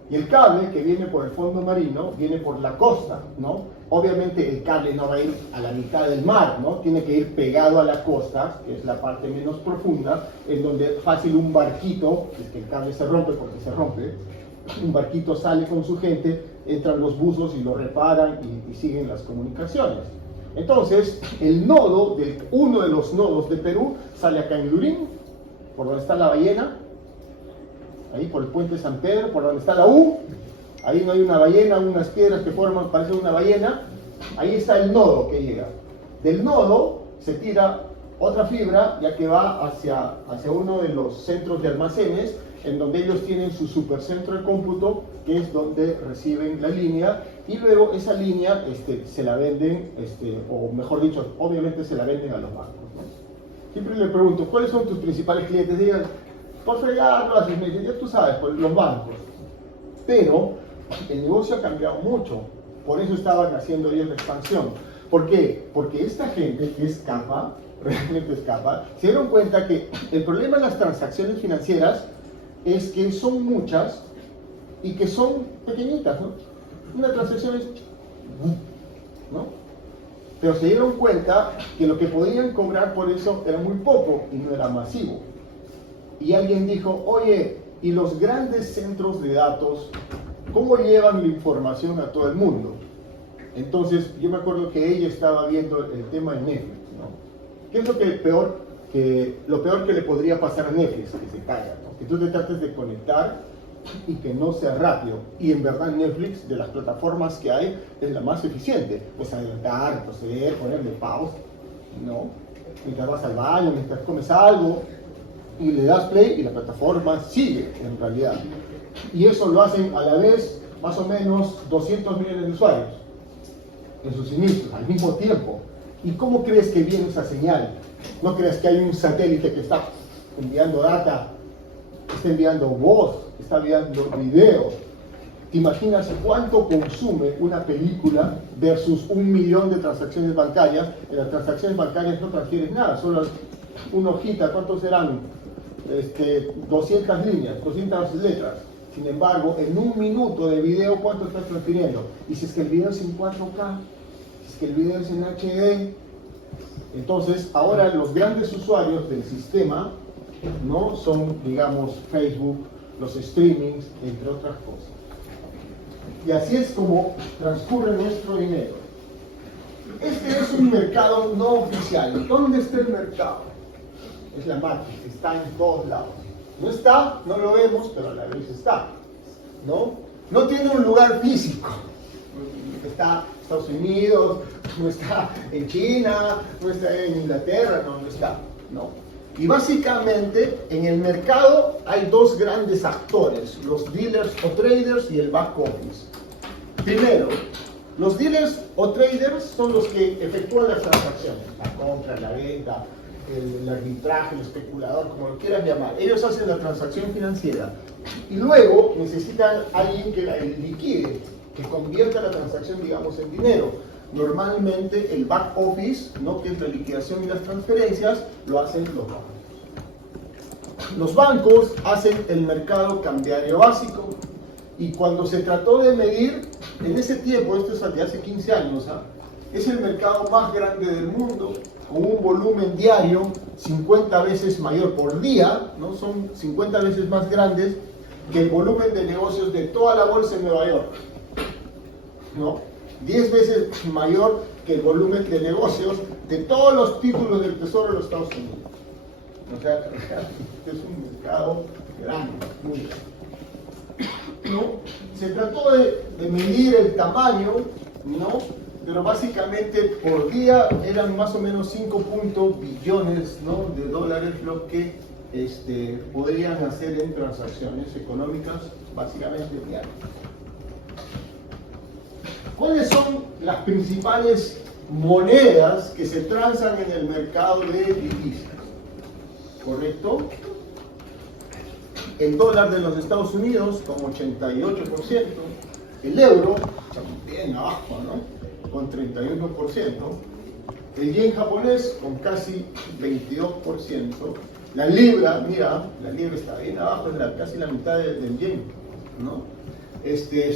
Y el cable que viene por el fondo marino viene por la costa, ¿no? Obviamente el cable no va a ir a la mitad del mar, ¿no? Tiene que ir pegado a la costa, que es la parte menos profunda, en donde fácil un barquito, es que el cable se rompe porque se rompe, un barquito sale con su gente, entran los buzos y lo reparan y siguen las comunicaciones. Entonces, el nodo, uno de los nodos de Perú, sale acá en Lurín, por donde está la ballena, ahí por el puente San Pedro, por donde está la U, ahí no hay una ballena, unas piedras que forman, parecen una ballena, ahí está el nodo que llega. Del nodo se tira otra fibra, ya que va hacia uno de los centros de almacenes, en donde ellos tienen su supercentro de cómputo, que es donde reciben la línea, y luego esa línea se la venden, o mejor dicho, obviamente se la venden a los bancos, ¿no? Siempre le pregunto, ¿cuáles son tus principales clientes? Digan, por fregar, no haces, me dicen, ya tú sabes, por los bancos. Pero el negocio ha cambiado mucho, por eso estaban haciendo ellos la expansión. ¿Por qué? Porque esta gente que escapa, realmente escapa, se dieron cuenta que el problema de las transacciones financieras es que son muchas y que son pequeñitas, ¿no? Una transacción es, ¿no? Pero se dieron cuenta que lo que podían cobrar por eso era muy poco y no era masivo. Y alguien dijo, oye, ¿y los grandes centros de datos, cómo llevan la información a todo el mundo? Entonces, yo me acuerdo que ella estaba viendo el tema de Netflix, ¿no? ¿Qué es lo peor que le podría pasar a Netflix? Que se caiga, ¿no? Que tú te trates de conectar y que no sea rápido. Y en verdad Netflix, de las plataformas que hay, es la más eficiente. Pues adelantar, retroceder, ponerle pausa, ¿no? Mientras vas al baño, mientras comes algo, y le das play y la plataforma sigue en realidad. Y eso lo hacen a la vez más o menos 200 millones de usuarios en sus inicios, al mismo tiempo. ¿Y cómo crees que viene esa señal? ¿No crees que hay un satélite que está enviando data, está enviando voz, está enviando video? ¿Te imaginas cuánto consume una película versus 1 millón de transacciones bancarias? En las transacciones bancarias no transfieres nada, solo una hojita, ¿cuántos serán? 200 líneas, 200 letras. Sin embargo, en 1 minuto de video, ¿cuánto estás transfiriendo? Y si es que el video es en 4K, si es que el video es en HD, entonces ahora los grandes usuarios del sistema, ¿no? Son, digamos, Facebook, los streamings, entre otras cosas. Y así es como transcurre nuestro dinero. Este es un mercado no oficial. ¿Dónde está el mercado? Es la máquina, está en todos lados. No está, no lo vemos, pero a la vez está, ¿no? No tiene un lugar físico. Está en Estados Unidos, no está en China, no está en Inglaterra, no está, ¿no? Y básicamente en el mercado hay dos grandes actores, los dealers o traders y el back office. Primero, los dealers o traders son los que efectúan las transacciones, la compra, la venta, el arbitraje, el especulador, como lo quieran llamar. Ellos hacen la transacción financiera y luego necesitan a alguien que la liquide, que convierta la transacción, digamos, en dinero. Normalmente el back office, ¿no? Que es la liquidación y las transferencias, lo hacen los bancos. Los bancos hacen el mercado cambiario básico y cuando se trató de medir, en ese tiempo, esto es de hace 15 años, es el mercado más grande del mundo, con un volumen diario 50 veces mayor por día, ¿no? Son 50 veces más grandes que el volumen de negocios de toda la bolsa en Nueva York, ¿no? 10 veces mayor que el volumen de negocios de todos los títulos del Tesoro de los Estados Unidos. O sea, es un mercado grande, muy grande, ¿no? Se trató de medir el tamaño, ¿no? Pero básicamente por día eran más o menos 5 billones, ¿no? de dólares lo que podrían hacer en transacciones económicas, básicamente diarias. ¿Cuáles son las principales monedas que se transan en el mercado de divisas? ¿Correcto? El dólar de los Estados Unidos con 88%, el euro, bien abajo, ¿no? Con 31%, El yen japonés con casi 22%. La libra, mira, la libra está bien abajo, es casi la mitad del yen, ¿no?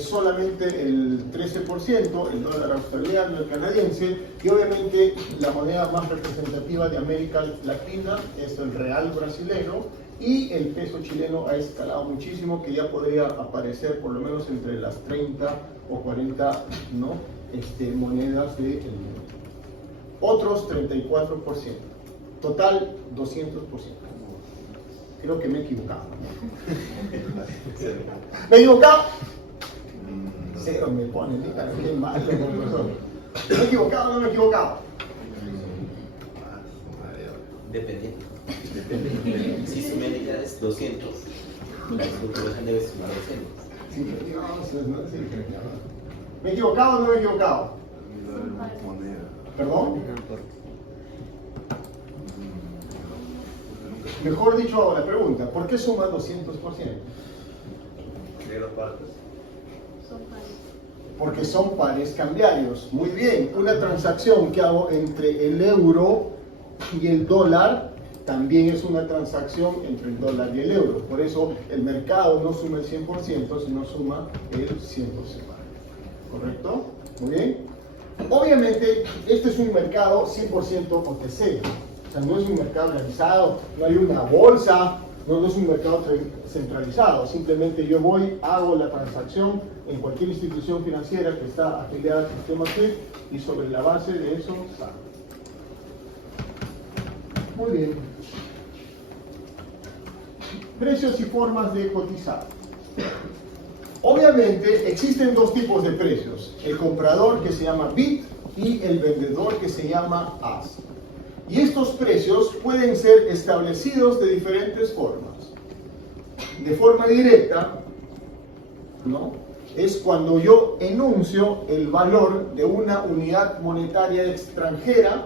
Solamente el 13%, el dólar australiano, el canadiense, y obviamente la moneda más representativa de América Latina es el real brasileño, y el peso chileno ha escalado muchísimo, que ya podría aparecer por lo menos entre las 30 o 40, ¿no? Monedas del mundo. Otros 34%, total 200%. Creo que me he equivocado. ¿Me he equivocado? Cero me ponen, dígame, qué malo, profesor. ¿Me he equivocado o no me he equivocado? Dependiendo. Si su media es 200, la estructuración debe sumar 200. Sí, ¿me he equivocado o no me he equivocado? ¿Perdón? Mejor dicho ahora, pregunta, ¿por qué suma 200%? De las partes. Porque son pares cambiarios. Muy bien, una transacción que hago entre el euro y el dólar también es una transacción entre el dólar y el euro. Por eso el mercado no suma el 100%, sino suma el 100%. ¿Correcto? Muy bien. Obviamente, este es un mercado 100% OTC. O sea, no es un mercado realizado, no hay una bolsa, no es un mercado centralizado. Simplemente yo voy, hago la transacción en cualquier institución financiera que está afiliada al sistema SWIFT y sobre la base de eso saco. Muy bien. Precios y formas de cotizar. Obviamente existen dos tipos de precios. El comprador, que se llama bid, y el vendedor, que se llama ask. Y estos precios pueden ser establecidos de diferentes formas. De forma directa, ¿no? Es cuando yo enuncio el valor de una unidad monetaria extranjera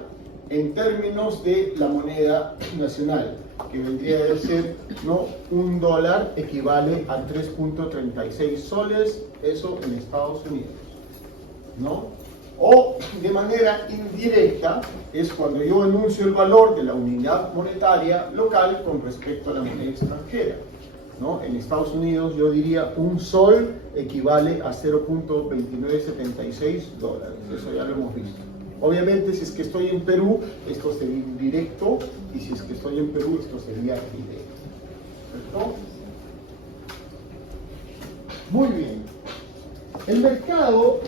en términos de la moneda nacional, que vendría a ser, ¿no? Un dólar equivale a 3.36 soles, eso en Estados Unidos, ¿no? O de manera indirecta es cuando yo enuncio el valor de la unidad monetaria local con respecto a la moneda extranjera, ¿no? En Estados Unidos yo diría un sol equivale a 0.2976 dólares, eso ya lo hemos visto. Obviamente si es que estoy en Perú esto sería indirecto, y si es que estoy en Perú esto sería directo. ¿Cierto? Muy bien. El mercado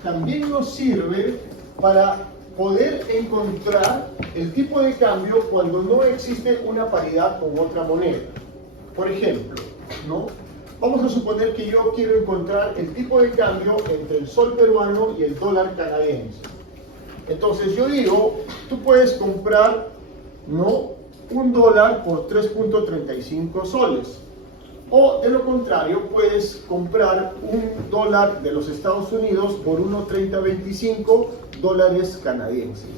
también nos sirve para poder encontrar el tipo de cambio cuando no existe una paridad con otra moneda. Por ejemplo, ¿no? Vamos a suponer que yo quiero encontrar el tipo de cambio entre el sol peruano y el dólar canadiense. Entonces yo digo, tú puedes comprar, ¿no?, un dólar por 3.35 soles. O de lo contrario, puedes comprar un dólar de los Estados Unidos por 1.3025 dólares canadienses.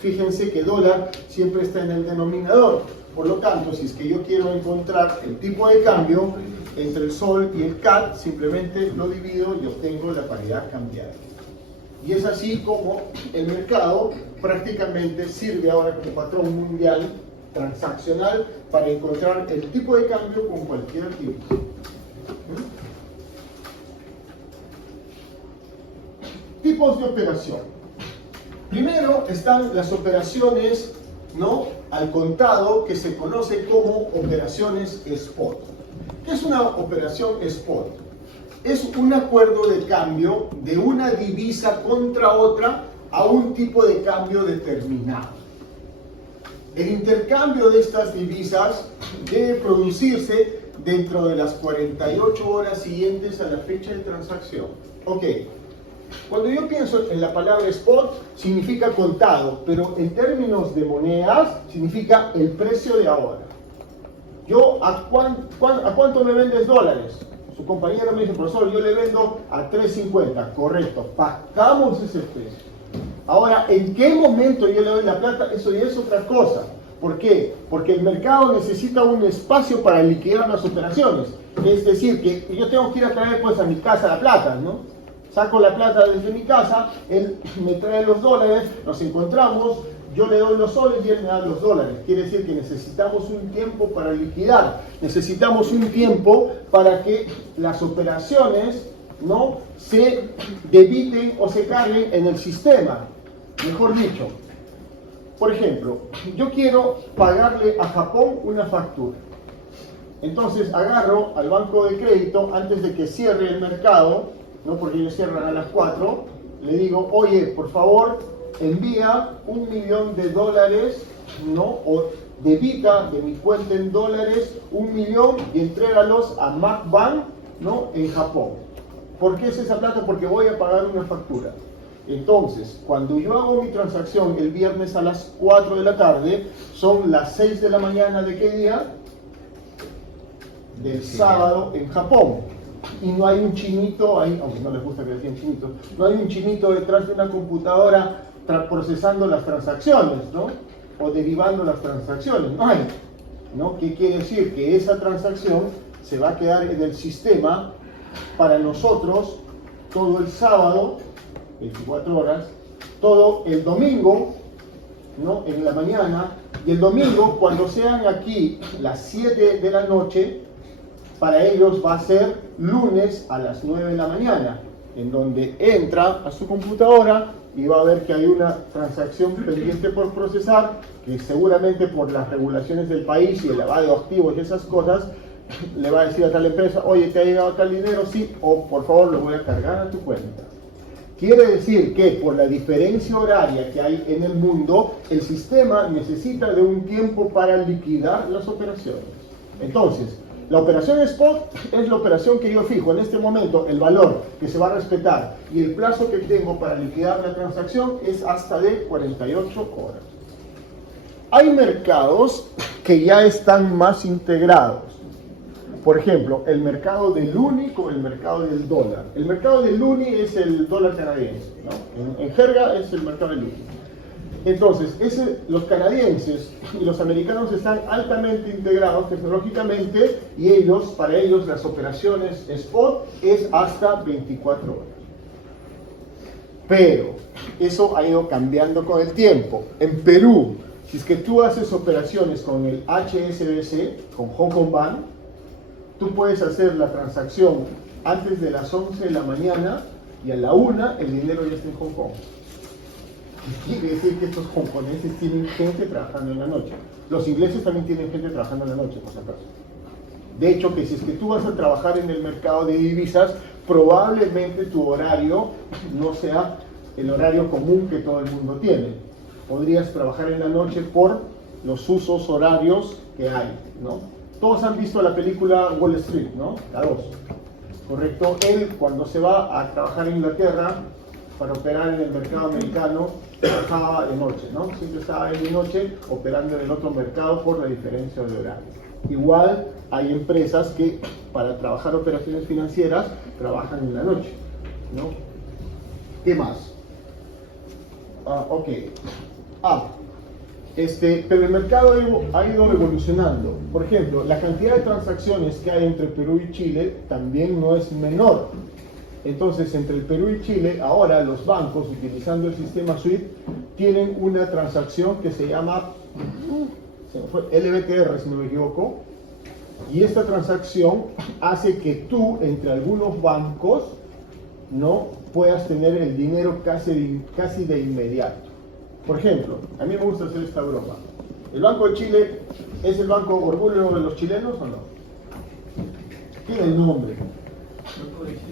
Fíjense que dólar siempre está en el denominador. Por lo tanto, si es que yo quiero encontrar el tipo de cambio entre el sol y el CAD, simplemente lo divido y obtengo la paridad cambiaria. Y es así como el mercado prácticamente sirve ahora como patrón mundial transaccional para encontrar el tipo de cambio con cualquier activo. Tipos de operación. Primero están las operaciones, ¿no?, al contado, que se conoce como operaciones spot. ¿Qué es una operación spot? Es un acuerdo de cambio de una divisa contra otra a un tipo de cambio determinado. El intercambio de estas divisas debe producirse dentro de las 48 horas siguientes a la fecha de transacción. Ok, cuando yo pienso en la palabra spot, significa contado, pero en términos de monedas, significa el precio de ahora. Yo, ¿a cuánto me vendes dólares? Su compañero me dice, profesor, yo le vendo a 3.50. Correcto, pactamos ese precio. Ahora, ¿en qué momento yo le doy la plata? Eso ya es otra cosa. ¿Por qué? Porque el mercado necesita un espacio para liquidar las operaciones. Es decir, que yo tengo que ir a traer pues a mi casa la plata, ¿no? Saco la plata desde mi casa, él me trae los dólares, nos encontramos, yo le doy los soles y él me da los dólares. Quiere decir que necesitamos un tiempo para liquidar, necesitamos un tiempo para que las operaciones no se debiten o se carguen en el sistema. Mejor dicho, por ejemplo, yo quiero pagarle a Japón una factura. Entonces agarro al banco de crédito antes de que cierre el mercado, ¿no? Porque ellos cierran a las 4, le digo, oye, por favor, envía $1.000.000, ¿no? O debita de mi cuenta en dólares $1.000.000 y entrégalos a MacBank, ¿no? En Japón. ¿Por qué es esa plata? Porque voy a pagar una factura. Entonces, cuando yo hago mi transacción el viernes a las 4 de la tarde, son las 6 de la mañana ¿de qué día? Del sábado en Japón. Y no hay un chinito ahí, aunque no les gusta que decían chinitos, no hay un chinito detrás de una computadora procesando las transacciones, ¿no? O derivando las transacciones, no hay, ¿no? ¿Qué quiere decir? Que esa transacción se va a quedar en el sistema para nosotros todo el sábado, 24 horas, todo el domingo, ¿no? En la mañana, y el domingo, cuando sean aquí las 7 de la noche, para ellos va a ser lunes a las 9 de la mañana, en donde entra a su computadora y va a ver que hay una transacción pendiente por procesar, que seguramente por las regulaciones del país y el lavado de activos y esas cosas, le va a decir a tal empresa, oye, ¿te ha llegado tal dinero? Sí, o por favor lo voy a cargar a tu cuenta. Quiere decir que por la diferencia horaria que hay en el mundo, el sistema necesita de un tiempo para liquidar las operaciones. Entonces, la operación spot es la operación que yo fijo en este momento, el valor que se va a respetar, y el plazo que tengo para liquidar la transacción es hasta de 48 horas. Hay mercados que ya están más integrados. Por ejemplo, el mercado del UNI con el mercado del dólar. El mercado del UNI es el dólar canadiense, ¿no? En jerga es el mercado del UNI. Entonces, los canadienses y los americanos están altamente integrados tecnológicamente y para ellos las operaciones spot es hasta 24 horas. Pero eso ha ido cambiando con el tiempo. En Perú, si es que tú haces operaciones con el HSBC, con Hong Kong Bank, tú puedes hacer la transacción antes de las 11 de la mañana y a la 1 el dinero ya está en Hong Kong. Quiere decir que estos hongkoneses tienen gente trabajando en la noche. Los ingleses también tienen gente trabajando en la noche, por si acaso. De hecho, que si es que tú vas a trabajar en el mercado de divisas, probablemente tu horario no sea el horario común que todo el mundo tiene. Podrías trabajar en la noche por los usos horarios que hay, ¿no? Todos han visto la película Wall Street, ¿no? La 2. ¿Correcto? Él, cuando se va a trabajar en Inglaterra para operar en el mercado americano, trabajaba de noche, ¿no? Siempre estaba de noche operando en el otro mercado por la diferencia de horario. Igual hay empresas que para trabajar operaciones financieras trabajan en la noche, ¿no? ¿Qué más? Ok. Pero el mercado ha ido evolucionando. Por ejemplo, la cantidad de transacciones que hay entre Perú y Chile también no es menor. Entonces, entre el Perú y Chile, ahora los bancos, utilizando el sistema SWIFT, tienen una transacción que se llama LBTR, si no me equivoco, y esta transacción hace que tú, entre algunos bancos, no puedas tener el dinero casi de inmediato. Por ejemplo, a mí me gusta hacer esta broma. ¿El Banco de Chile es el banco orgullo de los chilenos o no? Tiene el nombre. Banco de Chile.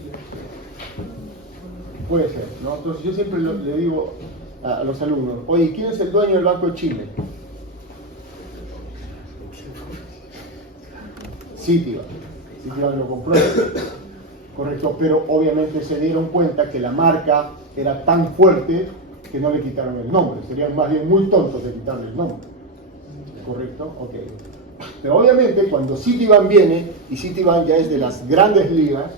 Puede ser, ¿no? Entonces yo siempre le digo a los alumnos, oye, ¿quién es el dueño del Banco de Chile? Citibank. Citibank lo compró. Correcto, pero obviamente se dieron cuenta que la marca era tan fuerte que no le quitaron el nombre. Serían más bien muy tontos de quitarle el nombre. ¿Correcto? Ok. Pero obviamente cuando Citibank viene, y Citibank ya es de las grandes ligas,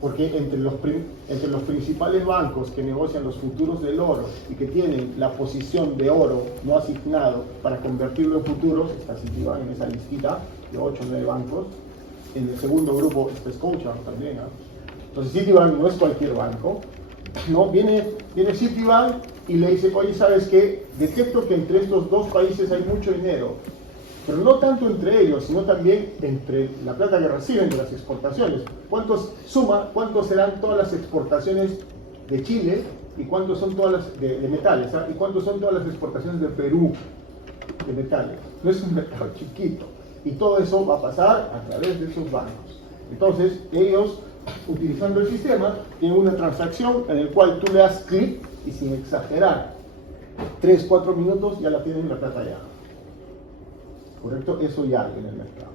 porque entre los principales bancos que negocian los futuros del oro y que tienen la posición de oro no asignado para convertirlo en futuros, está Citibank en esa listita de 8 o 9 bancos. En el segundo grupo está Scotiabank también, ¿no? Entonces Citibank no es cualquier banco, ¿no? Viene Citibank y le dice, oye, ¿sabes qué? Detecto que entre estos dos países hay mucho dinero, pero no tanto entre ellos, sino también entre la plata que reciben de las exportaciones. ¿Cuántos serán todas las exportaciones de Chile y cuántos son todas las de metales? ¿Ah? ¿Y cuántos son todas las exportaciones de Perú de metales? No es un mercado chiquito. Y todo eso va a pasar a través de esos bancos. Entonces, ellos, utilizando el sistema, tienen una transacción en la cual tú le das clic y sin exagerar, 3-4 minutos ya la tienen la plata ya. ¿Correcto? Eso ya hay en el mercado.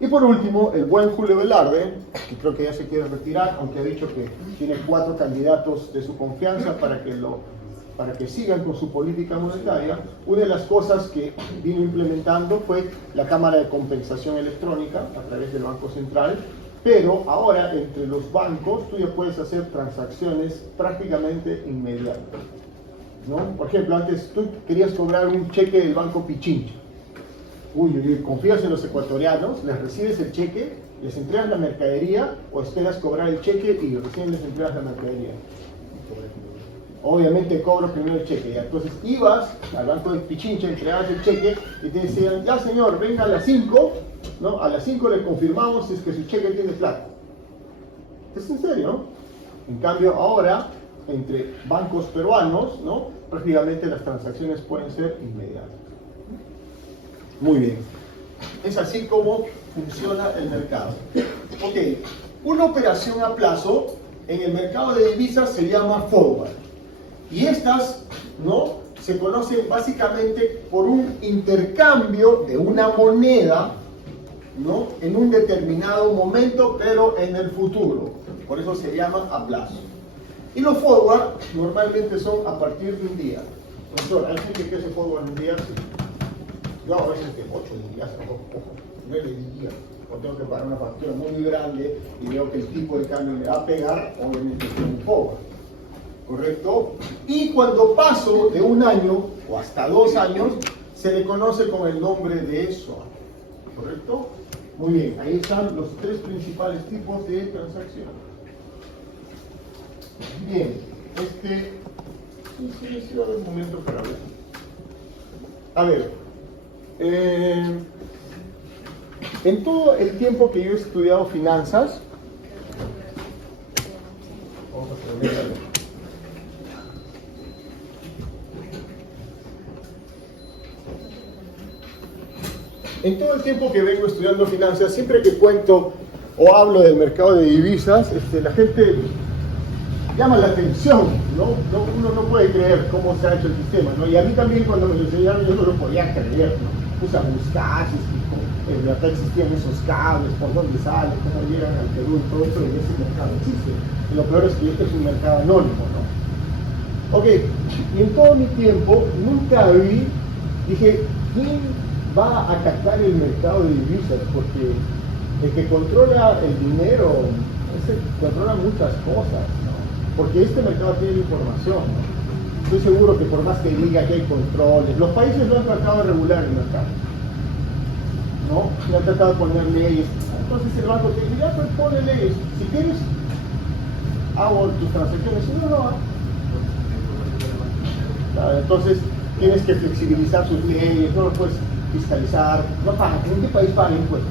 Y por último, el buen Julio Velarde, que creo que ya se quiere retirar, aunque ha dicho que tiene 4 candidatos de su confianza para que sigan con su política monetaria. Una de las cosas que vino implementando fue la cámara de compensación electrónica a través del Banco Central, pero ahora entre los bancos tú ya puedes hacer transacciones prácticamente inmediatas, ¿no? Por ejemplo, antes tú querías cobrar un cheque del Banco Pichincha. Confías en los ecuatorianos, les recibes el cheque, les entregas la mercadería o esperas cobrar el cheque y recién les entregas la mercadería. Obviamente cobro primero el cheque, ¿ya? Entonces ibas al banco de Pichincha, entregabas el cheque y te decían, ya señor, venga a las 5, ¿no? A las 5 le confirmamos si es que su cheque tiene plata. ¿Es en serio, no? En cambio ahora, entre bancos peruanos, ¿no? Prácticamente las transacciones pueden ser inmediatas. Muy bien. Es así como funciona el mercado. Ok, una operación a plazo en el mercado de divisas se llama forward. Y estas, ¿no?, se conocen básicamente por un intercambio de una moneda, ¿no?, en un determinado momento, pero en el futuro. Por eso se llama a plazo. Y los forward normalmente son a partir de un día. Doctor, ¿hay gente que hace forward en un día? Sí. Yo a veces de 8 días, 9 días, o tengo que pagar una factura muy grande y veo que el tipo de cambio me va a pegar, obviamente es un forward. ¿Correcto? Y cuando paso de un año o hasta 2 años, se le conoce con el nombre de swap. ¿Correcto? Muy bien, ahí están los 3 principales tipos de transacciones. Bien, sí, va a haber un momento para hablar. A ver, en todo el tiempo que yo he estudiado finanzas, vamos a ponerlo. En todo el tiempo que vengo estudiando finanzas, siempre que cuento o hablo del mercado de divisas, la gente llama la atención, ¿no? Uno no puede creer cómo se ha hecho el sistema, ¿no? Y a mí también cuando me lo enseñaron yo no lo podía creer, ¿no? Puse a buscar si en verdad existían esos cables, por dónde salen, cómo llegan al Perú y todo eso, y ese mercado existe. Y lo peor es que este es un mercado anónimo, ¿no? Ok, y en todo mi tiempo nunca dije, ¿quién va a atacar el mercado de divisas? Porque el que controla el dinero, ese controla muchas cosas, ¿no? Porque este mercado tiene información, ¿no? Estoy seguro que por más que diga que hay controles, los países no han tratado de regular el mercado, ¿no? No han tratado de poner leyes. Entonces el banco te dice, ya pues pone leyes, si quieres hago tus transacciones, si no, no. Entonces tienes que flexibilizar sus leyes, no lo puedes fiscalizar, no pagan. ¿En qué país pagan impuestos?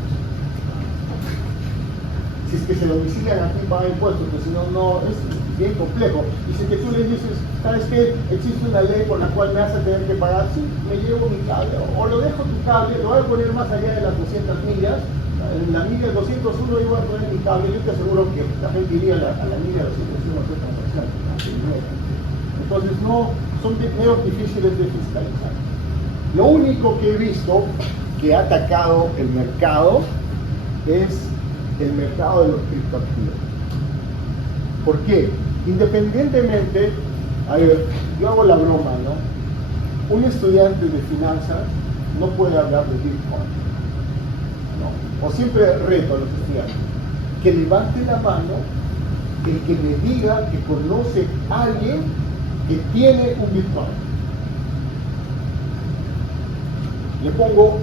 Si es que se domicilian aquí pagan impuestos, pues si no, no, es bien complejo. Y si es que tú le dices, ¿sabes qué? Existe una ley por la cual me vas a tener que pagar, sí, me llevo mi cable, o lo dejo tu cable, lo voy a poner más allá de las 200 millas, en la milla 201 yo voy a poner mi cable, yo te aseguro que la gente iría a la milla 201 hacer transacciones. Entonces no, son medio difíciles de fiscalizar. Lo único que he visto que ha atacado el mercado es el mercado de los criptoactivos. ¿Por qué? Independientemente, a ver, yo hago la broma, ¿no? Un estudiante de finanzas no puede hablar de Bitcoin, ¿no? O siempre reto a los estudiantes que levante la mano el que me diga que conoce a alguien que tiene un Bitcoin. Le pongo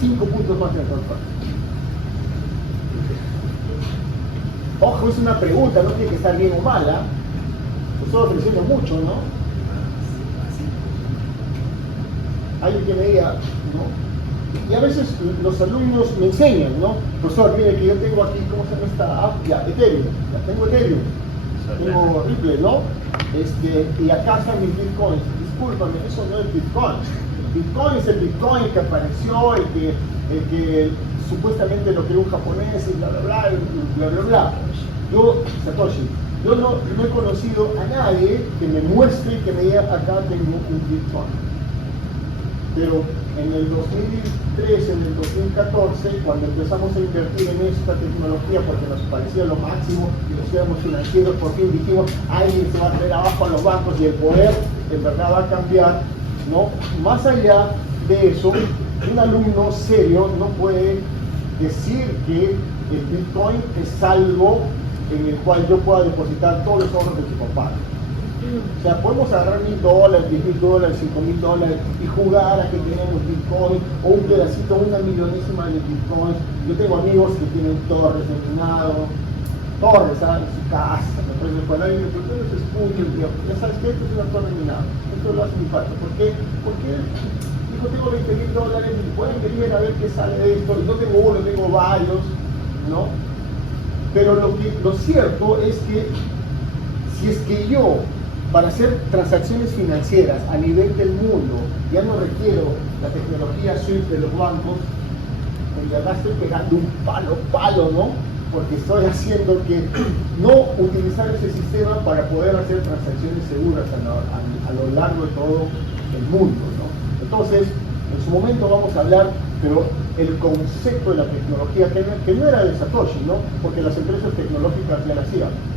5 puntos más en el control. Ojo, es una pregunta, no tiene que estar bien o mala. estoy ofreciendo mucho, ¿no? Alguien que me diga, ¿no? Y a veces los alumnos me enseñan, ¿no? Profesor, mire que yo tengo aquí, ¿cómo se llama esta app? Ya, Ethereum, ya tengo Ethereum, tengo Ripple, ¿no? Y acá están mis bitcoins. Discúlpame, eso no es bitcoin. El bitcoin es el bitcoin que apareció, el que supuestamente lo creó un japonés y bla bla bla, bla bla bla. Yo, Satoshi, yo no he conocido a nadie que me muestre que me diga acá tengo un bitcoin. Pero en el 2013, en el 2014, cuando empezamos a invertir en esta tecnología porque nos parecía lo máximo y los éramos financieros, por fin dijimos, alguien se va a traer abajo a los bancos y el poder en verdad va a cambiar, ¿no? Más allá de eso, un alumno serio no puede decir que el Bitcoin es algo en el cual yo pueda depositar todos los ahorros de su papá. O sea, podemos agarrar $1,000, $10,000, $5,000 y jugar a que tenemos Bitcoin o un pedacito, una millonésima de Bitcoins. Yo tengo amigos que tienen torres en minado, torres en su casa. Entonces, cuando alguien me pregunta, es escucho, ya sabes que esto es una torre minada. Esto lo hace mi padre. ¿Por qué? Porque dijo, tengo $20,000 y pueden venir a ver qué sale de esto. Y no tengo uno, tengo varios, ¿no? Pero lo cierto es que si es que yo, para hacer transacciones financieras a nivel del mundo, ya no requiero la tecnología SWIFT de los bancos, en verdad estoy pegando un palo, ¿no? Porque estoy haciendo que no utilizar ese sistema para poder hacer transacciones seguras a lo largo de todo el mundo, ¿no? Entonces, en su momento vamos a hablar, pero el concepto de la tecnología, que no era de Satoshi, ¿no? Porque las empresas tecnológicas ya lo hacían.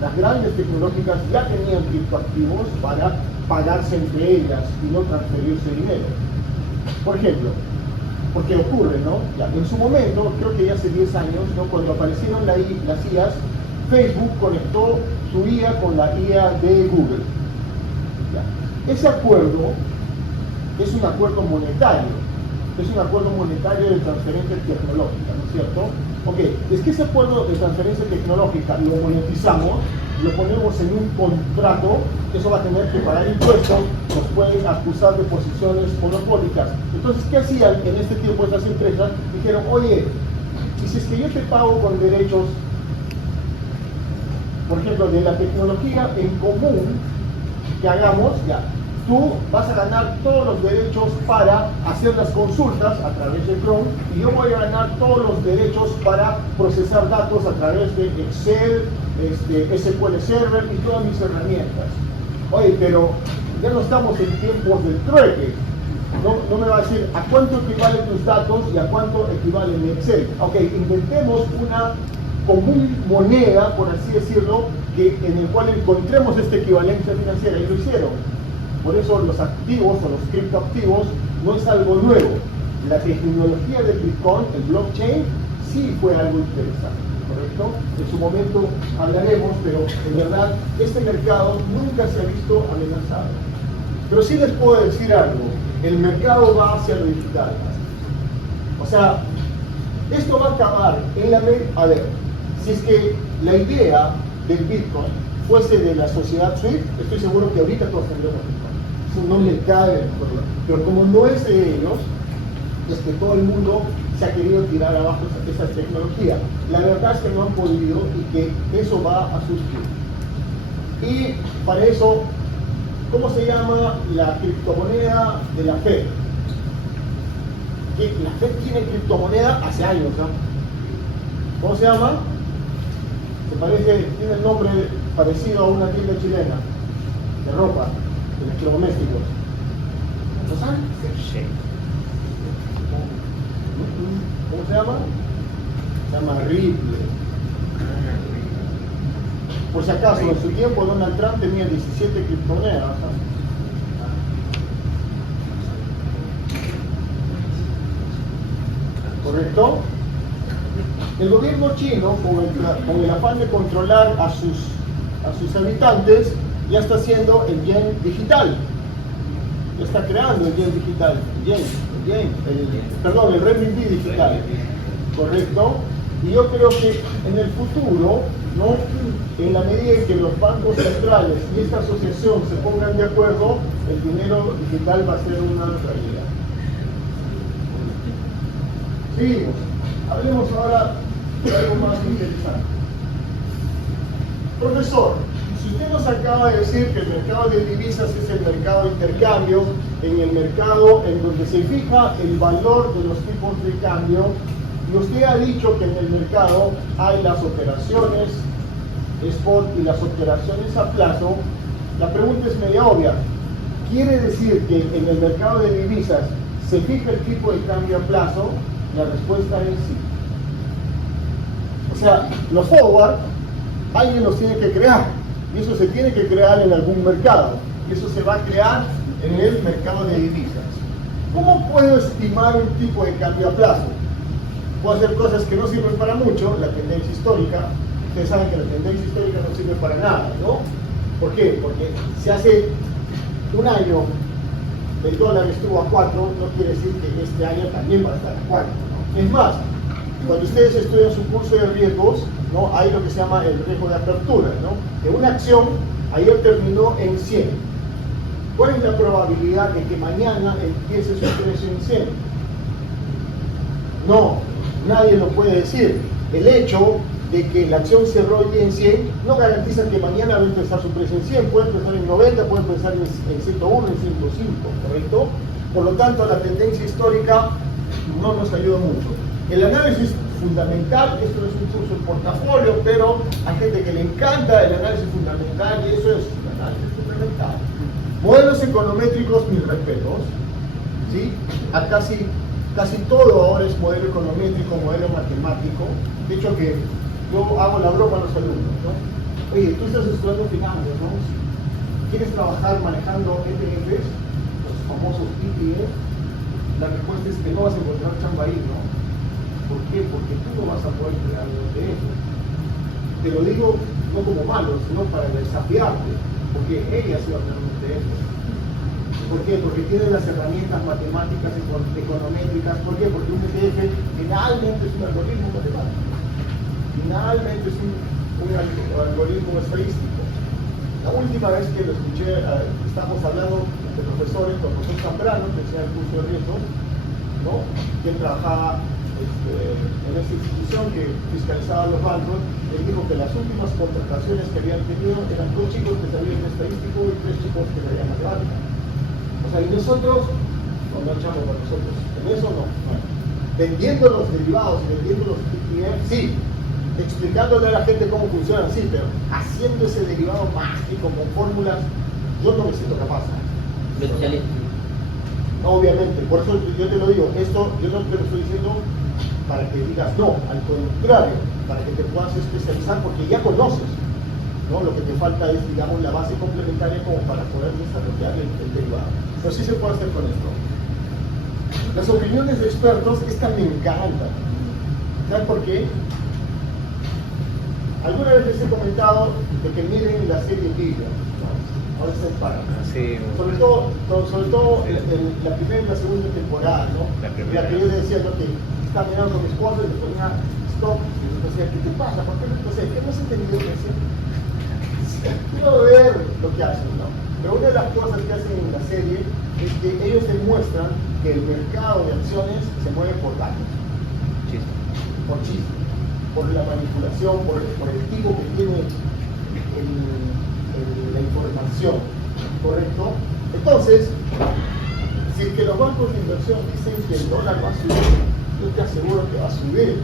Las grandes tecnológicas ya tenían criptoactivos para pagarse entre ellas y no transferirse dinero. Por ejemplo, porque ocurre, ¿no? Ya, en su momento, creo que ya hace 10 años, ¿no? Cuando aparecieron las IAs, Facebook conectó su IA con la IA de Google. Ya. Ese acuerdo es un acuerdo monetario. Es un acuerdo monetario de transferencia tecnológica, ¿no es cierto? Ok, es que ese acuerdo de transferencia tecnológica lo monetizamos, lo ponemos en un contrato, eso va a tener que pagar impuestos, nos pueden acusar de posiciones monopólicas. Entonces, ¿qué hacían en este tiempo estas empresas? Dijeron, oye, y si es que yo te pago con derechos, por ejemplo, de la tecnología en común que hagamos, ya, tú vas a ganar todos los derechos para hacer las consultas a través de Chrome y yo voy a ganar todos los derechos para procesar datos a través de Excel, SQL Server y todas mis herramientas. Oye, pero ya no estamos en tiempos del trueque. No me va a decir a cuánto equivalen tus datos y a cuánto equivale mi Excel. Ok, inventemos una común moneda, por así decirlo, en el cual encontremos esta equivalencia financiera, y lo hicieron. Por eso los activos o los criptoactivos no es algo nuevo. La tecnología del Bitcoin, el blockchain, sí fue algo interesante, ¿correcto? En su momento hablaremos, pero en verdad este mercado nunca se ha visto amenazado. Pero sí les puedo decir algo, el mercado va hacia lo digital. O sea, esto va a acabar en la mente. A ver, si es que la idea del Bitcoin fuese de la sociedad SWIFT, estoy seguro que ahorita todos tendríamos Bitcoin. Eso no me cabe en el cuerpo. Pero como no es de ellos, es que todo el mundo se ha querido tirar abajo esa tecnología. La verdad es que no han podido y que eso va a surgir. Y para eso, ¿cómo se llama la criptomoneda de la Fed? Que la Fed tiene criptomoneda hace años, ¿no? ¿Cómo se llama? Tiene el nombre parecido a una tienda chilena de ropa, de electrodomésticos. ¿No saben? ¿Cómo se llama? Se llama Ripple. Por si acaso, en su tiempo Donald Trump tenía 17 criptomonedas. ¿Correcto? El gobierno chino, con el afán de controlar a sus habitantes, ya está haciendo el yen digital. Ya está creando el yen digital. El renminbi digital. ¿Correcto? Y yo creo que en el futuro, ¿no? En la medida en que los bancos centrales y esta asociación se pongan de acuerdo, el dinero digital va a ser una realidad. Seguimos. Hablemos ahora de algo más interesante. Profesor, si usted nos acaba de decir que el mercado de divisas es el mercado de intercambio, en el mercado en donde se fija el valor de los tipos de cambio, y usted ha dicho que en el mercado hay las operaciones spot y las operaciones a plazo, la pregunta es media obvia. ¿Quiere decir que en el mercado de divisas se fija el tipo de cambio a plazo? La respuesta es sí. O sea, los forward, alguien los tiene que crear, y eso se tiene que crear en algún mercado, y eso se va a crear en el mercado de divisas. ¿Cómo puedo estimar un tipo de cambio a plazo? Puedo hacer cosas que no sirven para mucho, la tendencia histórica. Ustedes saben que la tendencia histórica no sirve para nada, ¿no? ¿Por qué? Porque si hace un año el dólar estuvo a 4, no quiere decir que este año también va a estar a 4, ¿no? Es más, cuando ustedes estudian su curso de riesgos, ¿no? Hay lo que se llama el riesgo de apertura, ¿no? Que una acción ayer terminó en 100. ¿Cuál es la probabilidad de que mañana empiece su precio en 100? No, nadie lo puede decir. El hecho de que la acción cerró hoy en 100 no garantiza que mañana va a empezar su precio en 100, puede empezar en 90, puede empezar en 101, en 105, ¿correcto? Por lo tanto, la tendencia histórica no nos ayuda mucho. El análisis fundamental, esto es un curso de portafolio, pero hay gente que le encanta el análisis fundamental y eso es un análisis fundamental. Modelos econométricos, mis respetos, ¿sí? A casi todo ahora es modelo econométrico, modelo matemático. De hecho que yo hago la broma a los alumnos, ¿no? Oye, tú estás estudiando finanzas, ¿no? ¿Quieres trabajar manejando ETFs, los famosos ETF? La respuesta es que no vas a encontrar chamba ahí, ¿no? ¿Por qué? Porque tú no vas a poder crear un ETF. Te lo digo no como malo, sino para desafiarte, porque ella se va a crear un ETF. ¿Por qué? Porque tiene las herramientas matemáticas y econométricas. ¿Por qué? Porque un ETF finalmente es un algoritmo matemático. Finalmente es un algoritmo estadístico. La última vez que lo escuché, estamos hablando de profesores, con el profesor Zambrano, que decía el curso de riesgos, ¿no? Que trabajaba en esa institución que fiscalizaba los bancos. Él dijo que las últimas contrataciones que habían tenido eran 2 chicos que sabían estadístico y 3 chicos que sabían matemática. O sea, y nosotros, no echamos para nosotros, en eso no. Vendiendo los derivados, vendiendo los ETF, sí. Explicándole a la gente cómo funcionan, sí, pero haciendo ese derivado mágico con fórmulas, yo no me siento capaz. Obviamente, por eso yo te lo digo, esto yo no te lo estoy diciendo para que digas no, al contrario, para que te puedas especializar porque ya conoces, ¿no? Lo que te falta es, digamos, la base complementaria como para poder desarrollar el derivado. Pero sí se puede hacer con esto. Las opiniones de expertos, esta me encanta. ¿Sabes por qué? Alguna vez les he comentado de que miren la serie Biblia, ¿no? Ahora está en Paraná. Sí. Sobre todo la primera y la segunda temporada, ¿no? La que yo le decía, ¿no? Que estaba mirando con mi esposa y le ponía stop y me decía, ¿qué te pasa? ¿Por qué no? No sé, ¿qué no has entendido? Me decía, quiero ver lo que hacen, ¿no? Pero una de las cosas que hacen en la serie es que ellos demuestran que el mercado de acciones se mueve por datos. Por chisme. Por la manipulación, por el tipo que tiene la información, ¿correcto? Entonces, si es que los bancos de inversión dicen que el dólar va a subir, yo te aseguro que va a subir.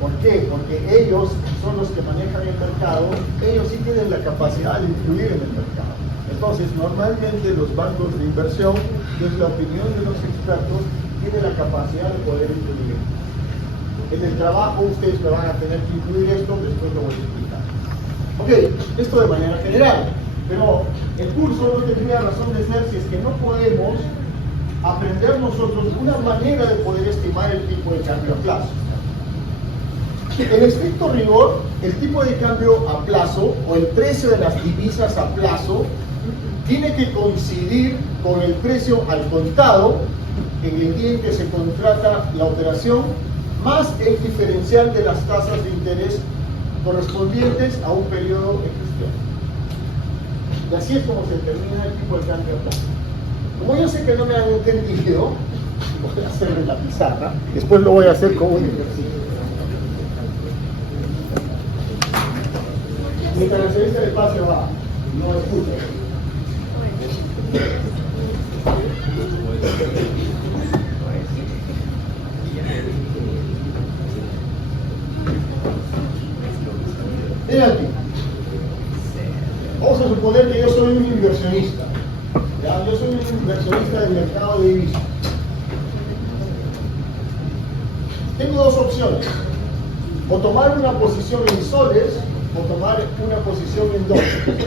¿Por qué? Porque ellos son los que manejan el mercado, ellos sí tienen la capacidad de influir en el mercado. Entonces, normalmente los bancos de inversión, que es la opinión de los expertos, tienen la capacidad de poder influir. En el trabajo ustedes me van a tener que incluir esto, después lo voy a explicar. Ok, esto de manera general, pero el curso no tendría razón de ser si es que no podemos aprender nosotros una manera de poder estimar el tipo de cambio a plazo. En estricto rigor, el tipo de cambio a plazo o el precio de las divisas a plazo tiene que coincidir con el precio al contado en el día en que se contrata la operación más el diferencial de las tasas de interés correspondientes a un periodo en cuestión. Y así es como se determina el tipo de cambio a plazo. Como yo sé que no me han entendido, voy a hacerlo en la pizarra, después lo voy a hacer con un ejercicio. Mi internacionalista de pase va, no escucha. Mira aquí. Vamos a suponer que yo soy un inversionista. ¿Ya? Yo soy un inversionista del mercado de divisas. Tengo dos opciones. O tomar una posición en soles o tomar una posición en dólares.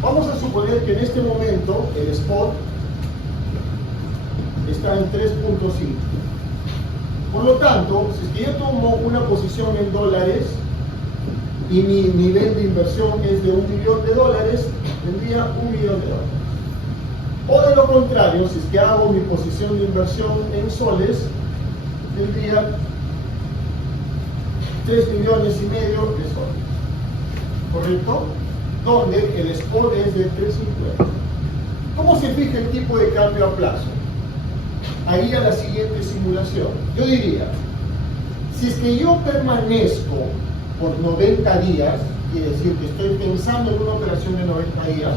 Vamos a suponer que en este momento el spot está en 3.5. Por lo tanto, si es que yo tomo una posición en dólares y mi nivel de inversión es de $1 millón, tendría $1 millón. O de lo contrario, si es que hago mi posición de inversión en soles, tendría 3,5 millones de soles. ¿Correcto? Donde el spot es de 3.50. ¿Cómo se fija el tipo de cambio a plazo? Haría la siguiente simulación. Yo diría, si es que yo permanezco por 90 días, quiere decir que estoy pensando en una operación de 90 días,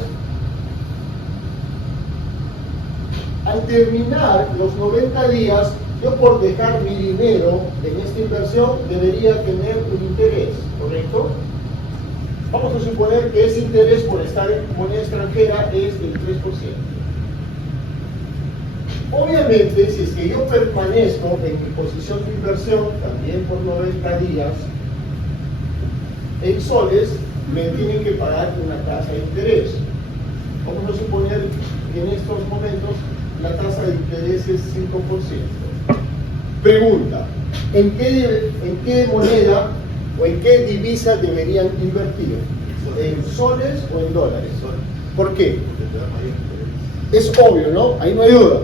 al terminar los 90 días, yo por dejar mi dinero en esta inversión debería tener un interés, ¿correcto? Vamos a suponer que ese interés por estar en moneda extranjera es del 3%. Obviamente, si es que yo permanezco en mi posición de inversión, también por 90 días, en soles, me tienen que pagar una tasa de interés. Vamos a suponer que en estos momentos la tasa de interés es 5%. Pregunta, ¿en qué moneda o en qué divisa deberían invertir? ¿En soles o en dólares? ¿Por qué? Es obvio, ¿no? Ahí no hay duda.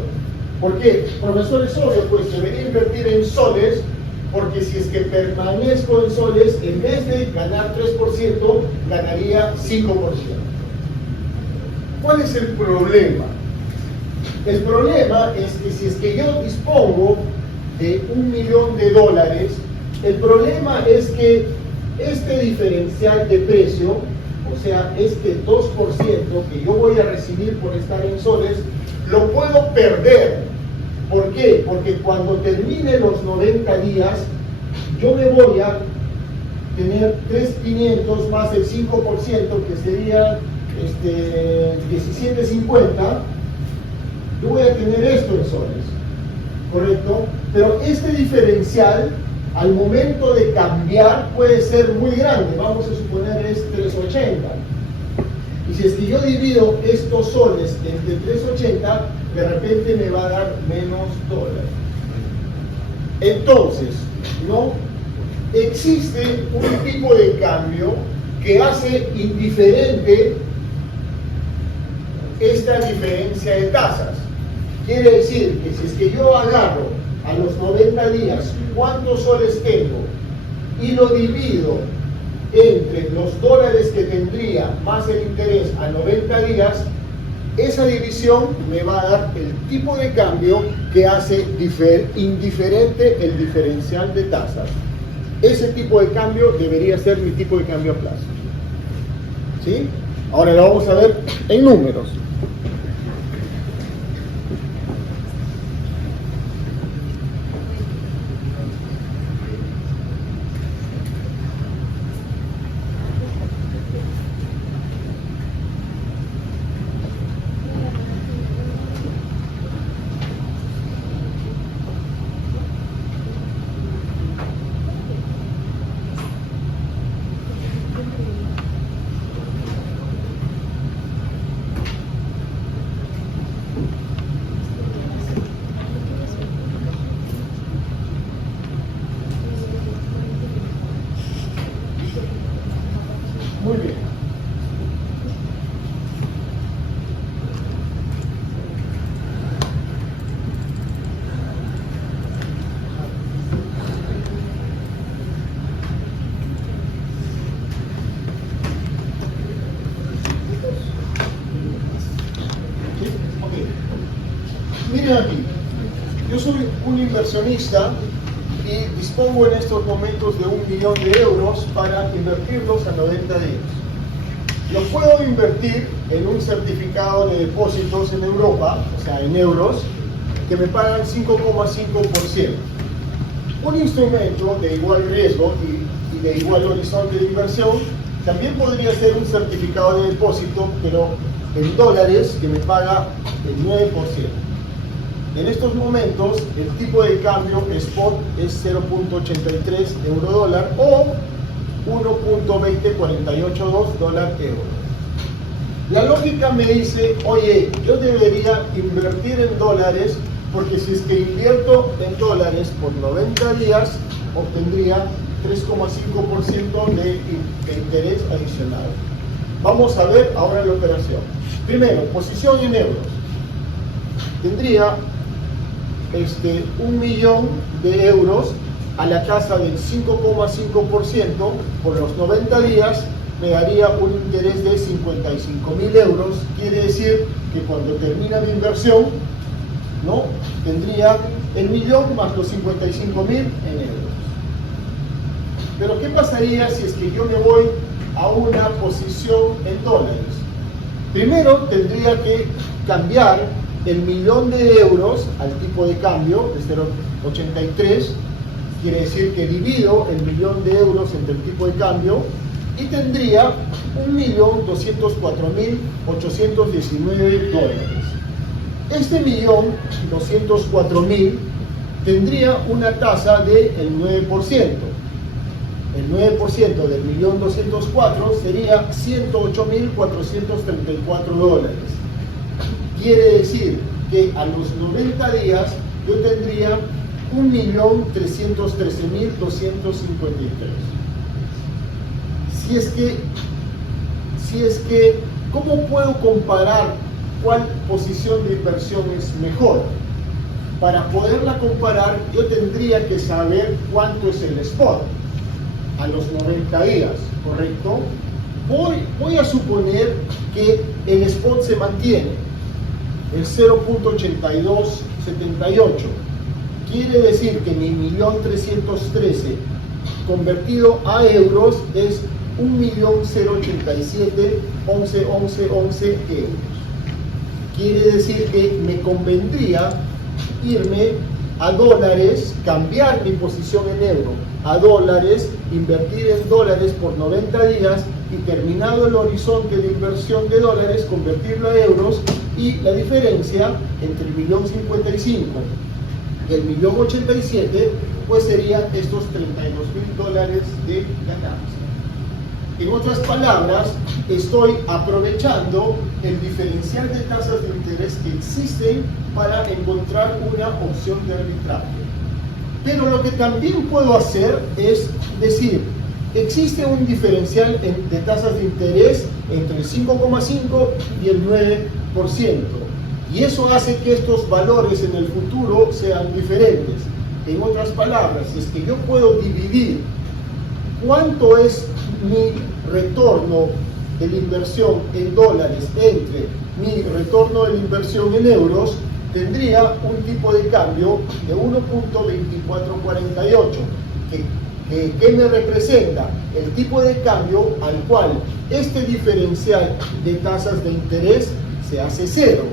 ¿Por qué? Profesor, es obvio, pues debería invertir en soles, porque si es que permanezco en soles, en vez de ganar 3%, ganaría 5%. ¿Cuál es el problema? El problema es que si es que yo dispongo de $1 millón, el problema es que este diferencial de precio, o sea, este 2% que yo voy a recibir por estar en soles, lo puedo perder. ¿Por qué? Porque cuando termine los 90 días, yo me voy a tener 3.500 más el 5%, que sería 17.50. Yo voy a tener esto en soles, ¿correcto? Pero este diferencial, al momento de cambiar, puede ser muy grande. Vamos a suponer es 3.80. Y si es que yo divido estos soles entre 3.80, de repente me va a dar menos dólares. Entonces, ¿no? Existe un tipo de cambio que hace indiferente esta diferencia de tasas. Quiere decir que si es que yo agarro a los 90 días cuántos soles tengo y lo divido entre los dólares que tendría más el interés a 90 días, esa división me va a dar el tipo de cambio que hace indiferente el diferencial de tasas. Ese tipo de cambio debería ser mi tipo de cambio a plazo. ¿Sí? Ahora lo vamos a ver en números. Miren aquí, yo soy un inversionista y dispongo en estos momentos de 1 millón de euros para invertirlos a 90 días. Los puedo invertir en un certificado de depósitos en Europa, o sea, en euros, que me pagan 5,5%. Un instrumento de igual riesgo y de igual horizonte de inversión también podría ser un certificado de depósito, pero en dólares, que me paga el 9%. En estos momentos, el tipo de cambio spot es 0.83 euro-dólar o 1.20482 dólar-euro. La lógica me dice, oye, yo debería invertir en dólares porque si es que invierto en dólares por 90 días, obtendría 3,5% de interés adicional. Vamos a ver ahora la operación. Primero, posición en euros. Tendría 1 millón de euros a la tasa del 5,5% por los 90 días, me daría un interés de 55.000 euros. Quiere decir que cuando termina mi inversión, ¿no?, tendría el millón más los 55.000 en euros. Pero ¿qué pasaría si es que yo me voy a una posición en dólares? Primero tendría que cambiar el millón de euros al tipo de cambio de 0,83, quiere decir que divido el millón de euros entre el tipo de cambio y tendría 1.204.819 dólares. Este 1.204.000 tendría una tasa del 9%. El 9% del 1.204.000 sería 108.434 dólares. Quiere decir que a los 90 días yo tendría 1.313.253. Si es que, ¿cómo puedo comparar cuál posición de inversión es mejor? Para poderla comparar, yo tendría que saber cuánto es el spot a los 90 días, ¿correcto? Voy a suponer que el spot se mantiene, el 0.8278. Quiere decir que mi 1.313.000 convertido a euros es 1.087.1111 euros. Quiere decir que me convendría irme a dólares, cambiar mi posición en euro a dólares, invertir en dólares por 90 días y terminado el horizonte de inversión de dólares, convertirlo a euros, y la diferencia entre el 1.055.000 y el 1.087.000 pues serían estos 32.000 dólares de ganancia. En otras palabras, estoy aprovechando el diferencial de tasas de interés que existen para encontrar una opción de arbitraje. Pero lo que también puedo hacer es decir, existe un diferencial de tasas de interés entre el 5,5 y el 9%. Y eso hace que estos valores en el futuro sean diferentes. En otras palabras, es que yo puedo dividir cuánto es mi retorno de la inversión en dólares entre mi retorno de la inversión en euros, tendría un tipo de cambio de 1.2448, que me representa el tipo de cambio al cual este diferencial de tasas de interés se hace cero.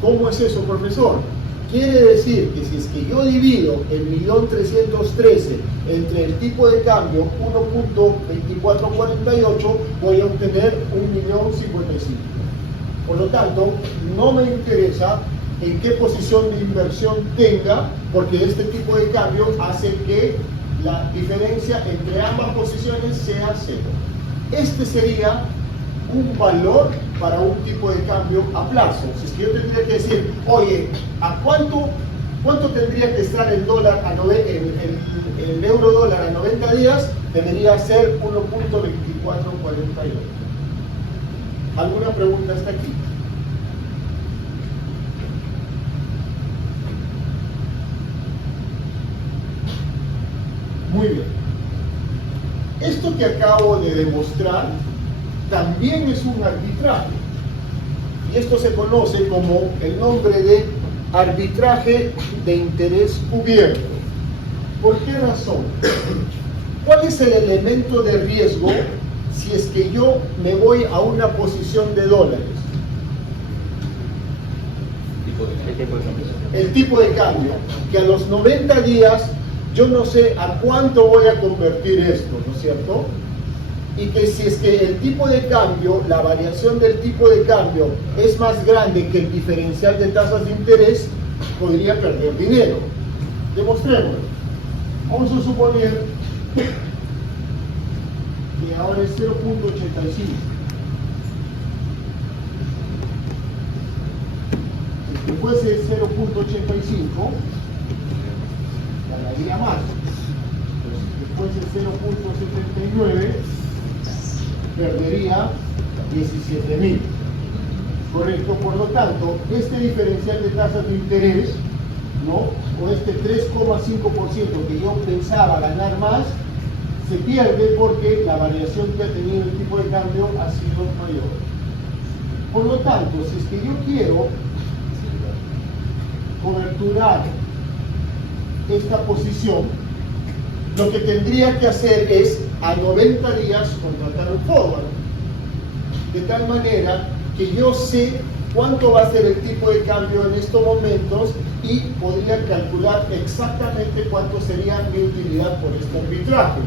¿Cómo es eso, profesor? Quiere decir que si es que yo divido el 1.313.000 entre el tipo de cambio 1.2448, voy a obtener 1.055.000. Por lo tanto, no me interesa en qué posición de inversión tenga, porque este tipo de cambio hace que la diferencia entre ambas posiciones sea cero. Este sería un valor para un tipo de cambio a plazo. Si es que yo tendría que decir, oye, ¿a cuánto tendría que estar el dólar el euro dólar a 90 días? Debería ser 1.2448. ¿Alguna pregunta hasta aquí? Muy bien. Esto que acabo de demostrar también es un arbitraje. Y esto se conoce como el nombre de arbitraje de interés cubierto. ¿Por qué razón? ¿Cuál es el elemento de riesgo si es que yo me voy a una posición de dólares? El tipo de cambio, que a los 90 días yo no sé a cuánto voy a convertir esto, ¿no es cierto? Y que si es que el tipo de cambio, la variación del tipo de cambio es más grande que el diferencial de tasas de interés, podría perder dinero. Demostrémoslo. Vamos a suponer que ahora es 0.85. Si fuese 0.85, ganaría más. Después de 0.79, perdería 17.000. Correcto, por lo tanto, este diferencial de tasas de interés, ¿no? O este 3,5% que yo pensaba ganar más, se pierde porque la variación que ha tenido el tipo de cambio ha sido mayor. Por lo tanto, si es que yo quiero coberturar esta posición, lo que tendría que hacer es a 90 días contratar un forward, de tal manera que yo sé cuánto va a ser el tipo de cambio en estos momentos y podría calcular exactamente cuánto sería mi utilidad por este arbitraje.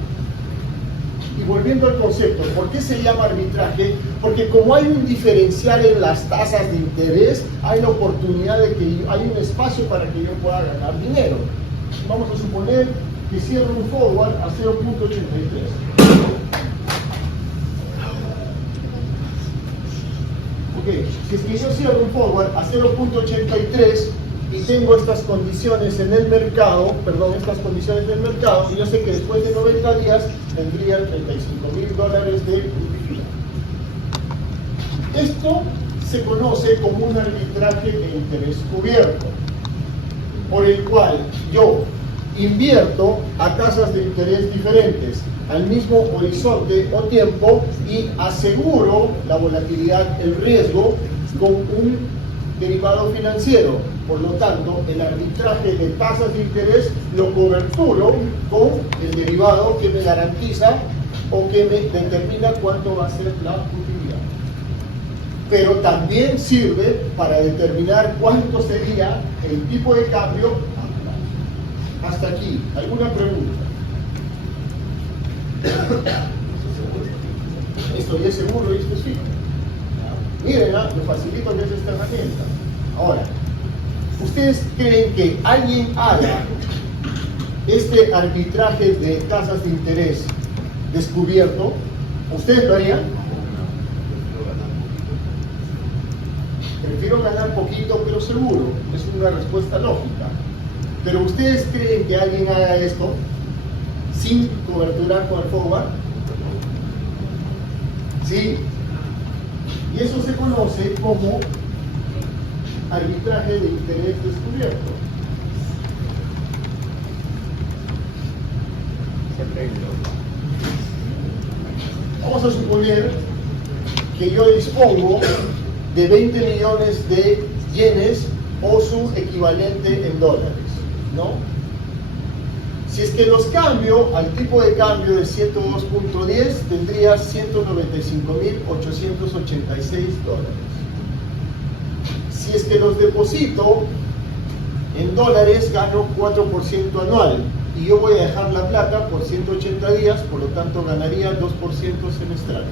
Y volviendo al concepto, ¿por qué se llama arbitraje? Porque como hay un diferencial en las tasas de interés, hay la oportunidad de que hay un espacio para que yo pueda ganar dinero. Vamos a suponer que cierro un forward a 0.83. Ok, si es que yo cierro un forward a 0.83 y tengo estas condiciones en el mercado, y yo sé que después de 90 días tendría $35.000 de utilidad. Esto se conoce como un arbitraje de interés cubierto, por el cual yo invierto a tasas de interés diferentes al mismo horizonte o tiempo y aseguro la volatilidad, el riesgo con un derivado financiero. Por lo tanto, el arbitraje de tasas de interés lo coberturo con el derivado que me garantiza o que me determina cuánto va a ser la utilidad. Pero también sirve para determinar cuánto sería el tipo de cambio. Hasta aquí, ¿alguna pregunta? Esto ya es seguro y específico. Miren, lo facilito que es esta herramienta. Ahora, ¿ustedes creen que alguien haga este arbitraje de tasas de interés descubierto? ¿Ustedes lo harían? Prefiero ganar poquito pero seguro. Es una respuesta lógica. Pero ¿ustedes creen que alguien haga esto sin coberturar con el forward? Sí. Y eso se conoce como arbitraje de interés descubierto. Vamos a suponer que yo dispongo de 20 millones de yenes o su equivalente en dólares, ¿no? Si es que los cambio al tipo de cambio de 102.10, tendría $195.886. Si es que los deposito en dólares, gano 4% anual. Y yo voy a dejar la plata por 180 días, por lo tanto ganaría 2% semestral.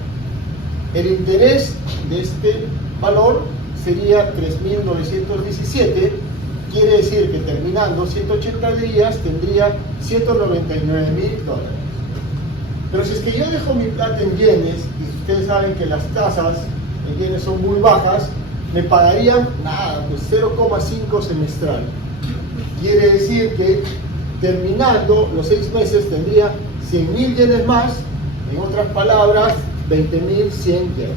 El interés de este valor sería 3.917. Quiere decir que terminando 180 días tendría $199.000. Pero si es que yo dejo mi plata en yenes, y ustedes saben que las tasas en yenes son muy bajas, me pagarían nada, pues 0,5 semestral. Quiere decir que terminando los 6 meses tendría 100.000 yenes más, en otras palabras, 20.100 yenes.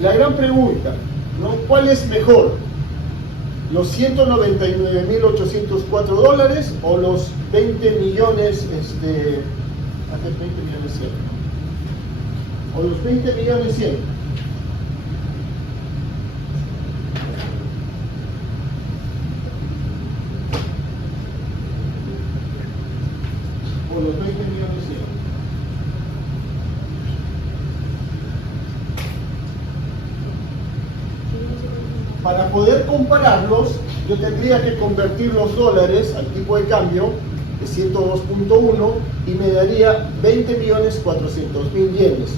La gran pregunta, ¿no? ¿Cuál es mejor? ¿Los $199.804 o los 20 millones, o los 20 millones 100? Para poder compararlos, yo tendría que convertir los dólares al tipo de cambio de 102.1 y me daría 20.400.000 yenes.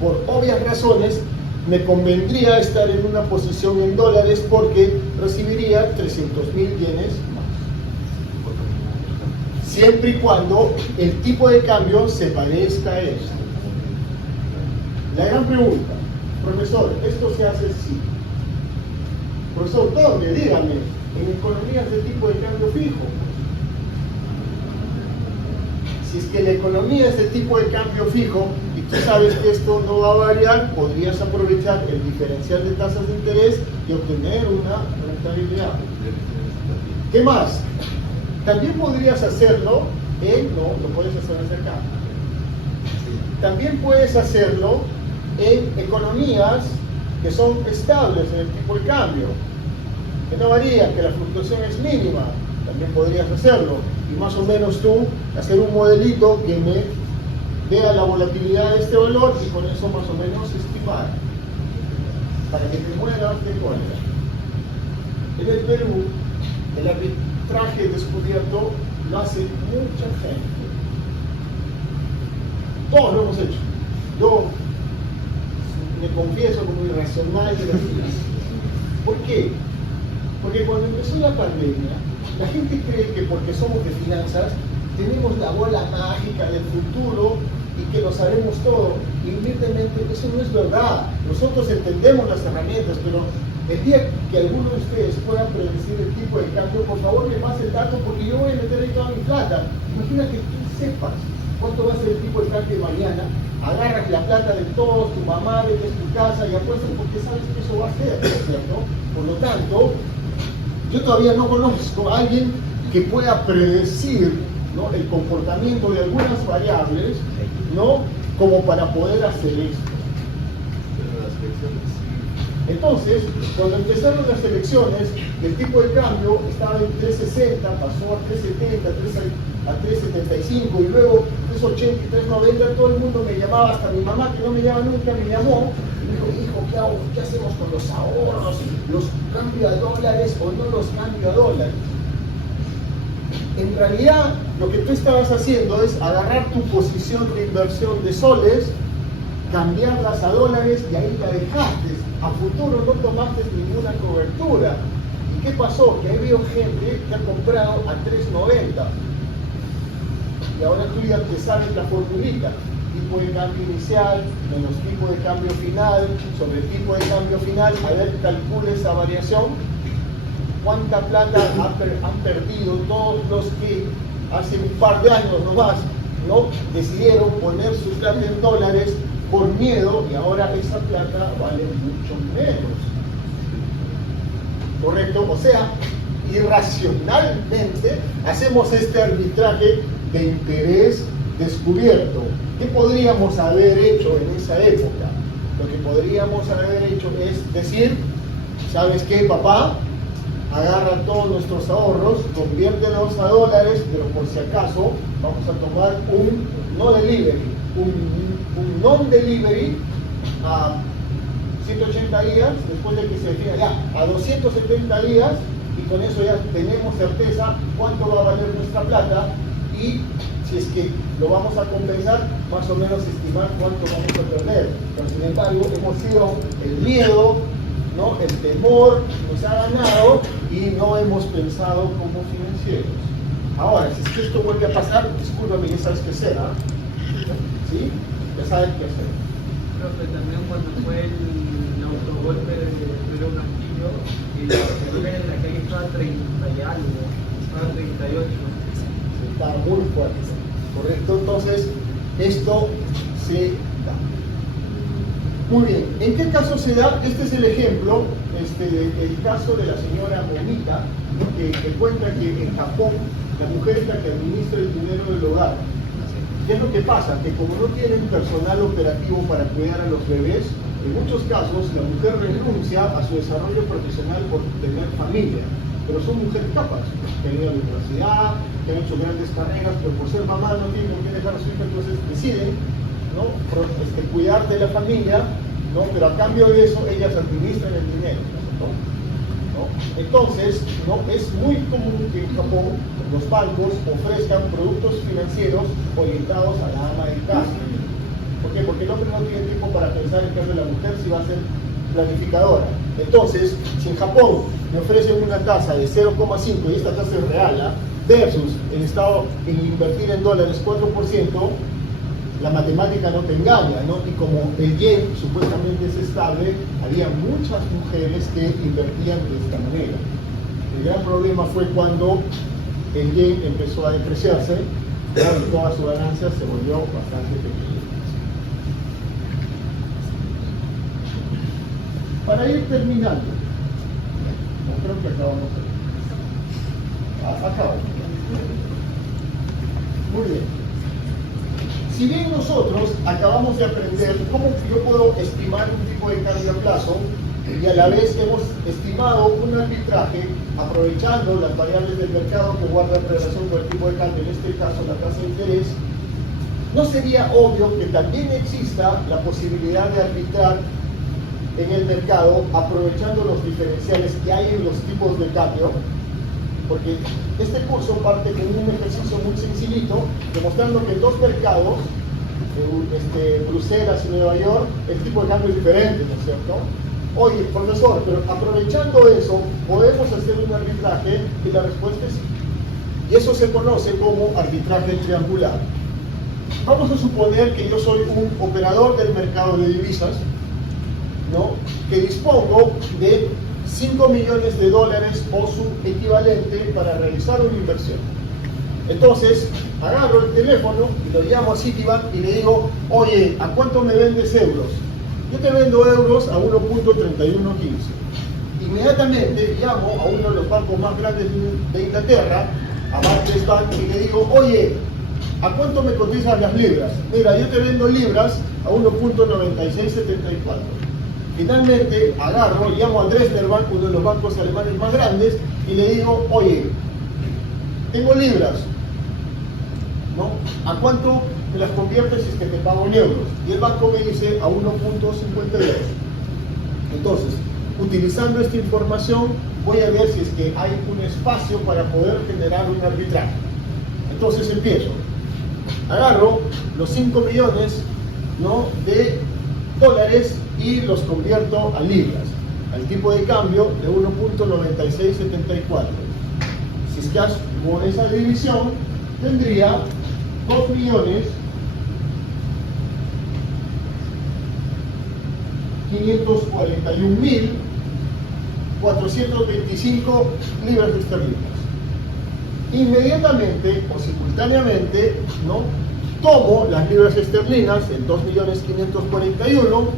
Por obvias razones, me convendría estar en una posición en dólares porque recibiría 300.000 yenes más. Siempre y cuando el tipo de cambio se parezca a esto. La gran pregunta, profesor, ¿esto se hace así? Profesor, ¿dónde? Dígame, en economías de tipo de cambio fijo. Si es que la economía es de tipo de cambio fijo y tú sabes que esto no va a variar, podrías aprovechar el diferencial de tasas de interés y obtener una rentabilidad. ¿Qué más? También podrías hacerlo no puedes hacerlo hacia acá. También puedes hacerlo en economías que son estables en el tipo de cambio, que no varían, que la fluctuación es mínima. También podrías hacerlo y más o menos tú hacer un modelito que me vea la volatilidad de este valor y con eso más o menos estimar para que te muevas de cólera. En el Perú, el arbitraje descubierto lo hace mucha gente. Todos lo hemos hecho. Yo me confieso como irracional de las ideas. ¿Por qué? Porque cuando empezó la pandemia, la gente cree que porque somos de finanzas tenemos la bola mágica del futuro y que lo sabemos todo. Y evidentemente eso no es verdad. Nosotros entendemos las herramientas, pero el día que alguno de ustedes pueda predecir el tipo de cambio, por favor me pase el dato porque yo voy a meter ahí toda mi plata. Imagina que tú sepas cuánto va a ser el tipo de cambio de mañana, agarras la plata de todos, tu mamá, metes tu casa y apuestas porque sabes que eso va a ser, ¿cierto? Por lo tanto, yo todavía no conozco a alguien que pueda predecir, ¿no?, el comportamiento de algunas variables, ¿no?, como para poder hacer esto. Entonces, cuando empezaron las elecciones, el tipo de cambio estaba en 3.60, pasó a 3.70, a 3.75 y luego 3.80 y 3.90. Todo el mundo me llamaba, hasta mi mamá, que no me llama nunca, me llamó y me dijo: hijo, ¿qué hago? ¿Qué hacemos con los ahorros? ¿Los cambio a dólares o no los cambio a dólares? En realidad, lo que tú estabas haciendo es agarrar tu posición de inversión de soles, cambiarlas a dólares y ahí la dejaste. A futuro no tomaste ninguna cobertura. ¿Y qué pasó? Que ha habido gente que ha comprado a 3.90. Y ahora tú ya te sabes la formulita. Tipo de cambio inicial menos tipo de cambio final sobre tipo de cambio final. A ver, calcula esa variación. ¿Cuánta plata han perdido todos los que hace un par de años nomás, ¿no?, decidieron poner su plata en dólares por miedo y ahora esa plata vale mucho menos? ¿Correcto? O sea, irracionalmente hacemos este arbitraje de interés descubierto. ¿Qué podríamos haber hecho en esa época? Lo que podríamos haber hecho es decir: ¿sabes qué, papá? Agarra todos nuestros ahorros, conviértelos a dólares, pero por si acaso vamos a tomar un no delivery, un non-delivery a 180 días, después de que se defina ya a 270 días, y con eso ya tenemos certeza cuánto va a valer nuestra plata y si es que lo vamos a compensar, más o menos estimar cuánto vamos a perder. Pero sin embargo, hemos sido el miedo, ¿no?, el temor nos ha ganado y no hemos pensado como financieros. Ahora, si es que esto vuelve a pasar, discúlpame, ya sabes qué hacer, ¿ah? ¿Sí? Ya sabes qué hacer. Profe, también cuando fue el autogolpe de Pedro Castillo, el dólar en la calle estaba 30 y algo, estaba 38. Está muy fuerte, ¿correcto? Entonces, esto se da. Muy bien, ¿en qué caso se da? Este es el ejemplo, el caso de la señora Bonita, que cuenta que en Japón la mujer es la que administra el dinero del hogar. ¿Qué es lo que pasa? Que como no tienen personal operativo para cuidar a los bebés, en muchos casos la mujer renuncia a su desarrollo profesional por tener familia. Pero son mujeres capas, que han ido a la universidad, que han hecho grandes carreras, pero por ser mamá no tienen que dejar a su hija, entonces deciden, ¿no?, cuidar de la familia, ¿no?, pero a cambio de eso ellas administran el dinero, ¿no? Entonces, ¿no? Es muy común que en Japón los bancos ofrezcan productos financieros orientados a la ama de casa. ¿Por qué? Porque el hombre no tiene tiempo para pensar en cambio la mujer si va a ser planificadora. Entonces, si en Japón me ofrecen una tasa de 0,5 y esta tasa es real, ¿ah? Versus el Estado en invertir en dólares 4%, la matemática no te engaña, ¿no? Y como el yen supuestamente es estable, había muchas mujeres que invertían de esta manera. El gran problema fue cuando el yen empezó a depreciarse, y toda su ganancia se volvió bastante pequeña. Para ir terminando, creo que acabamos. Acabamos. Muy bien. Si bien nosotros acabamos de aprender cómo yo puedo estimar un tipo de cambio a plazo y a la vez hemos estimado un arbitraje aprovechando las variables del mercado que guardan relación con el tipo de cambio, en este caso la tasa de interés, ¿no sería obvio que también exista la posibilidad de arbitrar en el mercado aprovechando los diferenciales que hay en los tipos de cambio? Porque este curso parte con un ejercicio muy sencillito, demostrando que en dos mercados, Bruselas y Nueva York, el tipo de cambio es diferente, ¿no es cierto? Oye, profesor, pero aprovechando eso, ¿podemos hacer un arbitraje? Y la respuesta es sí. Y eso se conoce como arbitraje triangular. Vamos a suponer que yo soy un operador del mercado de divisas, ¿no? Que dispongo de $5 millones o su equivalente para realizar una inversión. Entonces, agarro el teléfono y lo llamo a Citibank y le digo, oye, ¿a cuánto me vendes euros? Yo te vendo euros a 1.3115. Inmediatamente llamo a uno de los bancos más grandes de Inglaterra, a Barclays Bank, y le digo, oye, ¿a cuánto me cotizan las libras? Mira, yo te vendo libras a 1.9674. Finalmente agarro, llamo a Dresdner Bank, uno de los bancos alemanes más grandes, y le digo, oye, tengo libras, ¿no? ¿A cuánto me las conviertes si es que te pago en euros? Y el banco me dice a 1.52. Entonces, utilizando esta información, voy a ver si es que hay un espacio para poder generar un arbitraje. Entonces empiezo. Agarro los 5 millones, ¿no?, de dólares y los convierto a libras, al tipo de cambio de 1.9674. Si es que con esa división, tendría 2.541.425 libras esterlinas. Inmediatamente o simultáneamente, ¿no?, tomo las libras esterlinas en 2.541.000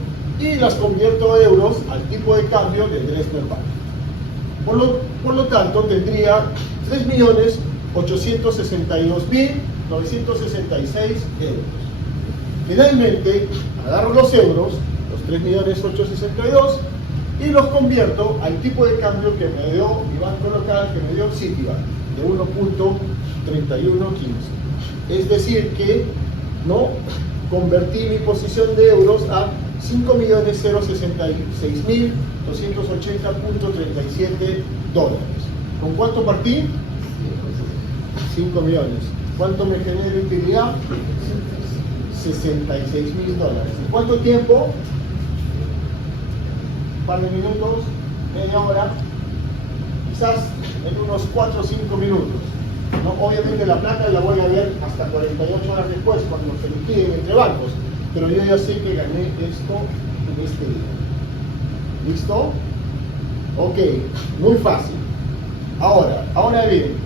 y las convierto a euros al tipo de cambio de Dresdner Bank. Por lo tanto, tendría 3.862.966 euros. Finalmente, agarro los euros, los 3.862.000, y los convierto al tipo de cambio que me dio mi banco local, que me dio Citibank, de 1.3115. Es decir que, ¿no?, convertí mi posición de euros a 5.066.280.37 dólares. ¿Con cuánto partí? 5 millones. ¿Cuánto me genera utilidad? 66.000 dólares. ¿En cuánto tiempo? Un par de minutos, media hora, quizás en unos 4 o 5 minutos. ¿No? Obviamente la plata la voy a ver hasta 48 horas después, cuando se liquiden entre bancos, pero yo ya sé que gané esto en este día. ¿Listo? Ok, muy fácil. Ahora bien,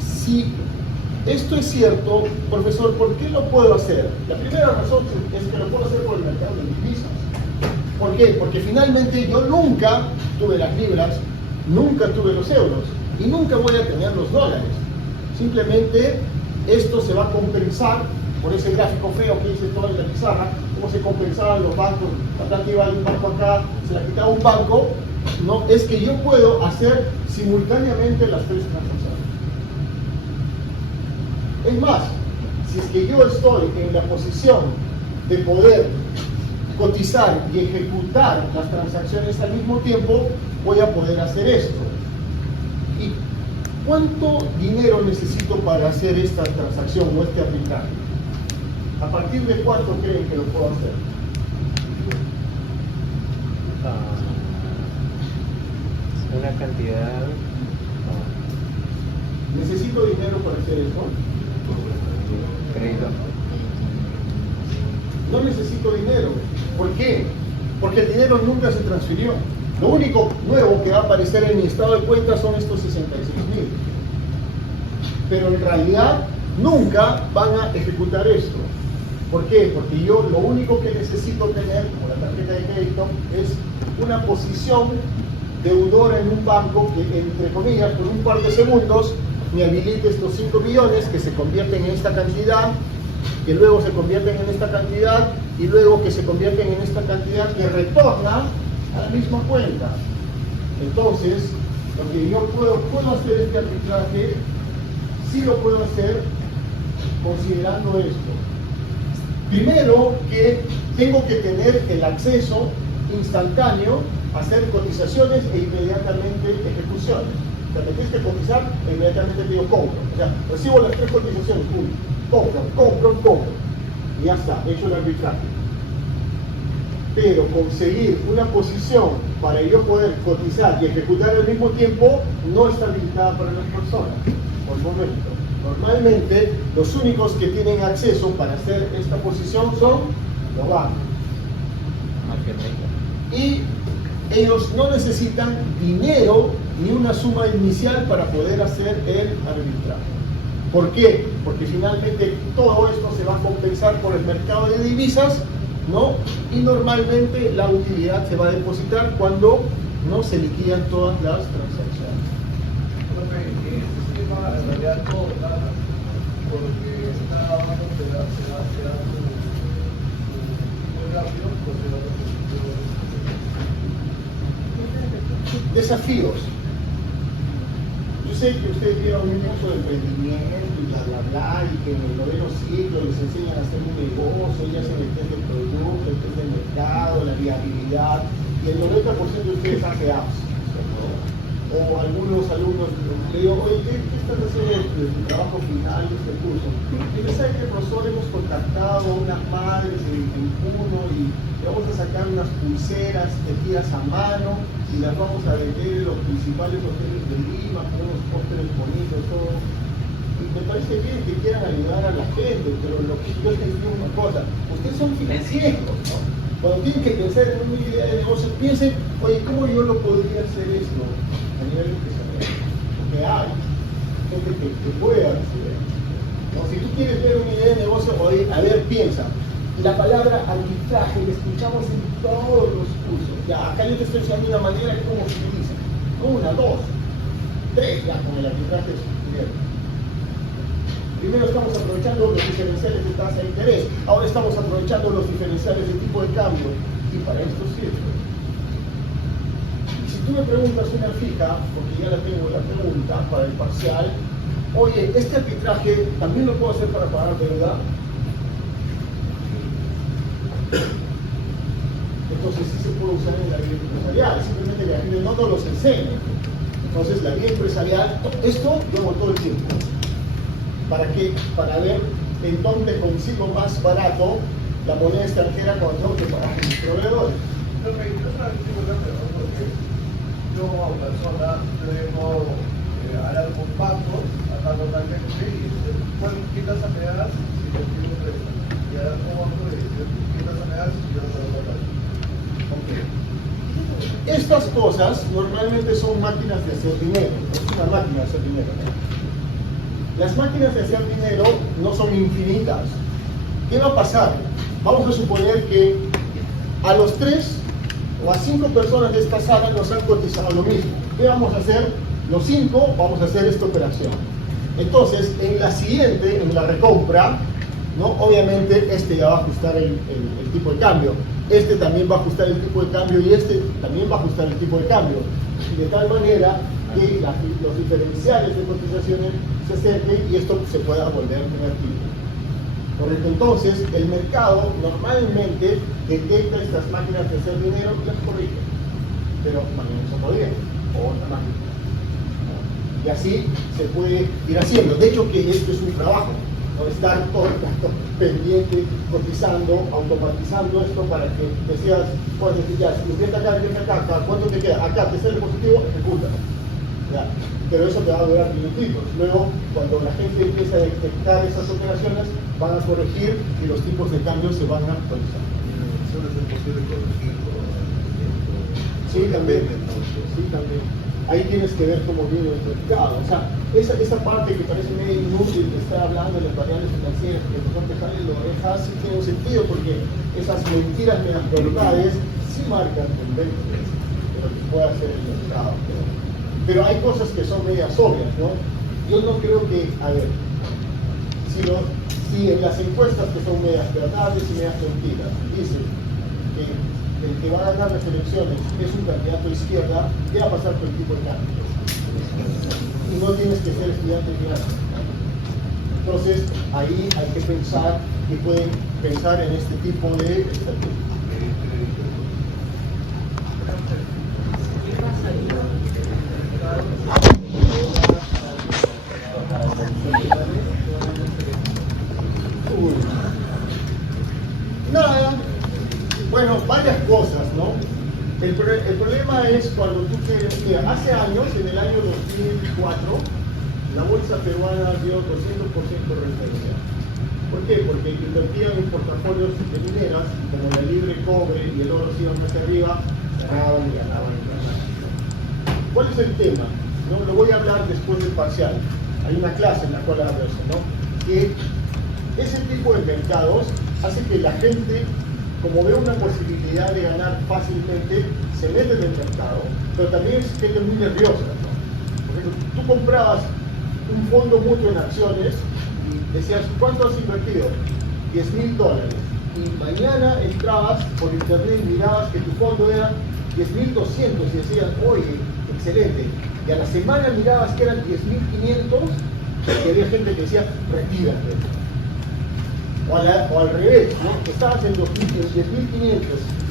si esto es cierto, profesor, ¿por qué lo puedo hacer? La primera razón es que lo puedo hacer por el mercado de divisas. ¿Por qué? Porque finalmente yo nunca tuve las libras, nunca tuve los euros y nunca voy a tener los dólares. Simplemente esto se va a compensar por ese gráfico feo que hice todo en la pizarra, cómo se compensaban los bancos. Acá que iba un banco acá, se la quitaba un banco. No, es que yo puedo hacer simultáneamente las tres transacciones. Es más, si es que yo estoy en la posición de poder cotizar y ejecutar las transacciones al mismo tiempo, voy a poder hacer esto. ¿Y cuánto dinero necesito para hacer esta transacción o este arbitraje? ¿A partir de cuánto creen que lo puedo hacer? Una cantidad. ¿Necesito dinero para hacer eso? Crédito. No necesito dinero. ¿Por qué? Porque el dinero nunca se transfirió. Lo único nuevo que va a aparecer en mi estado de cuenta son estos 66.000. Pero en realidad nunca van a ejecutar esto. ¿Por qué? Porque yo lo único que necesito tener, como la tarjeta de crédito, es una posición deudora en un banco que, entre comillas, por un par de segundos me habilite estos 5 millones que se convierten en esta cantidad, que luego se convierten en esta cantidad y luego que se convierten en esta cantidad que retorna a la misma cuenta. Entonces, lo que yo puedo hacer este arbitraje, sí lo puedo hacer considerando esto. Primero, que tengo que tener el acceso instantáneo a hacer cotizaciones e inmediatamente ejecuciones. O sea, me tienes que cotizar e inmediatamente te digo compro. O sea, recibo las 3 cotizaciones, pum, compro. Y ya está, he hecho el arbitraje. Pero conseguir una posición para yo poder cotizar y ejecutar al mismo tiempo no está habilitada para las personas, por el momento. Normalmente, los únicos que tienen acceso para hacer esta posición son los bancos. Y ellos no necesitan dinero ni una suma inicial para poder hacer el arbitraje. ¿Por qué? Porque finalmente todo esto se va a compensar por el mercado de divisas, ¿no? Y normalmente la utilidad se va a depositar cuando no se liquidan todas las transacciones. En este sistema en realidad todo gana, porque cada banco se da muy rápido, pues se da Desafíos. Yo sé que ustedes vieron un curso de emprendimiento y bla bla bla, y que en el noveno siglo les enseñan a hacer un negocio, ya se el test del producto, el test del mercado, la viabilidad, y el 90% de ustedes hace apps. O algunos alumnos le digo, oye, ¿qué estás haciendo de tu trabajo final de este curso? Y me sabe que profesor hemos contactado a unas madres en Puno y vamos a sacar unas pulseras tejidas a mano y las vamos a vender en los principales hoteles de Lima, con unos pósteres bonitos, todo. Y me parece bien que quieran ayudar a la gente, pero lo que yo les digo una cosa, ustedes son financieros, ¿no? Cuando tienen que pensar en una idea de negocio, piensen, oye, ¿cómo yo lo podría hacer esto a nivel empresarial? Porque hay gente que puede hacer esto, ¿no? Si tú quieres ver una idea de negocio, oye, a ver, piensa. La palabra arbitraje la escuchamos en todos los cursos. Ya, acá yo te estoy enseñando una manera de cómo se utiliza. No una, dos, tres, ya con el arbitraje es primero. Primero estamos aprovechando los diferenciales de tasa de interés, ahora estamos aprovechando los diferenciales de tipo de cambio, y para esto sirve. Si tú me preguntas una fija, porque ya la tengo la pregunta para el parcial, oye, ¿este arbitraje también lo puedo hacer para pagar deuda? Entonces sí se puede usar en la vida empresarial, simplemente la gente no nos los enseña. Entonces la vida empresarial, esto yo hago todo el tiempo. ¿Para qué? Para ver en dónde consigo más barato la moneda extranjera cuando tengo que pagar a mis proveedores. Yo solamente tengo una pregunta, porque yo como persona, yo debo hablar con bancos, acá totalmente, y ¿qué tasa me das si te pido un préstamo? Y ahora como banco le dice, ¿qué tasa me das si yo no te lo pago? Estas cosas normalmente son máquinas de hacer dinero, es una máquina de hacer dinero. Las máquinas de hacer dinero no son infinitas. ¿Qué va a pasar? Vamos a suponer que a los 3 o a 5 personas de esta sala nos han cotizado lo mismo. ¿Qué vamos a hacer? Los 5 vamos a hacer esta operación. Entonces, en la siguiente, en la recompra, ¿no? Obviamente este ya va a ajustar el tipo de cambio. Este también va a ajustar el tipo de cambio y este también va a ajustar el tipo de cambio. De tal manera que los diferenciales de cotizaciones se acerquen y esto se pueda volver negativo. Correcto, entonces el mercado normalmente detecta estas máquinas de hacer dinero y las corrige, pero mañana se podría, o otra máquina. Y así se puede ir haciendo. De hecho que esto es un trabajo, ¿no? Estar todo el rato pendiente, cotizando, automatizando esto para que decías, puedes decir ya, si invierte acá, ¿cuánto te queda? Acá, te sale positivo, ejecuta. Ya. Pero eso te va a durar minutitos. Luego, cuando la gente empieza a detectar esas operaciones, van a corregir y los tipos de cambio se van a actualizar. Suele ser posible corregirlo. Sí, también. Sí, también. Ahí tienes que ver cómo viene el mercado. O sea, esa parte que parece medio inútil de estar hablando de las variables financieras, que mejor te jalen las orejas, sí tiene un sentido porque esas mentiras medias verdades sí marcan tendencias de lo que puede hacer el mercado. Pero hay cosas que son medias obvias, ¿no? Yo no creo que, a ver, si en las encuestas que son medias verdades y medias mentiras dicen que el que va a ganar las elecciones es un candidato de izquierda, ¿qué va a pasar con el tipo de cambio? Y no tienes que ser estudiante de finanzas. Entonces, ahí hay que pensar y pueden pensar en este tipo de estrategias. Nada, bueno, varias cosas, ¿no? El problema es cuando tú quieres, mira, hace años, en el año 2004, la bolsa peruana dio 200% de rentabilidad. ¿Por qué? Porque invertían en portafolios de mineras, como la libre cobre y el oro se iban más arriba, ganaban y ganaban y ganaban. ¿Cuál es el tema? ¿No? Lo voy a hablar después del parcial. Hay una clase en la cual hablo eso, ¿no? Que ese tipo de mercados hace que la gente, como ve una posibilidad de ganar fácilmente, se mete en el mercado, pero también es gente muy nerviosa, ¿no? Por ejemplo, tú comprabas un fondo mutuo en acciones y decías, ¿cuánto has invertido? $10,000. Y mañana entrabas por internet y mirabas que tu fondo era 10.200 y decías, oye, excelente. Y a la semana mirabas que eran 10.500 y había gente que decía, retírate. O al revés, ¿no? Estabas en 10.500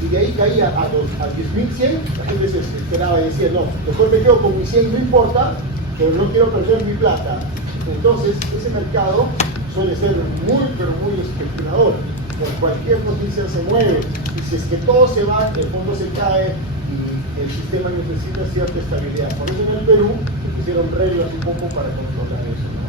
y de ahí caía a 10.100, la gente se esperaba y decía, no, mejor me quedo con mi 100, no importa, pero no quiero perder mi plata. Entonces, ese mercado suele ser muy, pero muy especulador. Por cualquier noticia se mueve, y si es que todo se va, el fondo se cae y el sistema necesita cierta estabilidad. Por eso en el Perú hicieron reglas un poco para controlar eso, ¿no?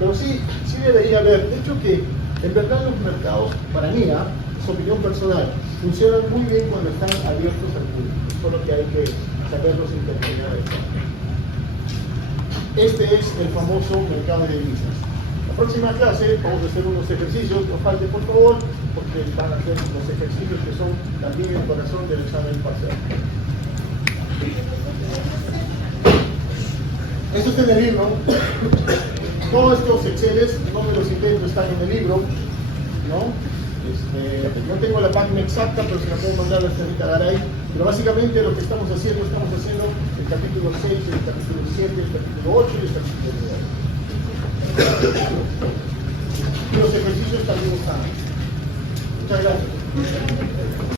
Pero sí debería haber, de hecho que en verdad los mercados, para mí, es opinión personal, funcionan muy bien cuando están abiertos al público, solo que hay que saberlos interpretar. Este es el famoso mercado de divisas. La próxima clase vamos a hacer unos ejercicios, no falte por favor, porque van a ser los ejercicios que son también el corazón del examen parcial. Esto está en el libro. Todos estos Exceles, no me los invento, están en el libro, ¿no? No tengo la página exacta, pero se la puedo mandar a la señorita Garay. Pero básicamente lo que estamos haciendo el capítulo 6, el capítulo 7, el capítulo 8 y el capítulo 9. Y los ejercicios también están. Muchas gracias.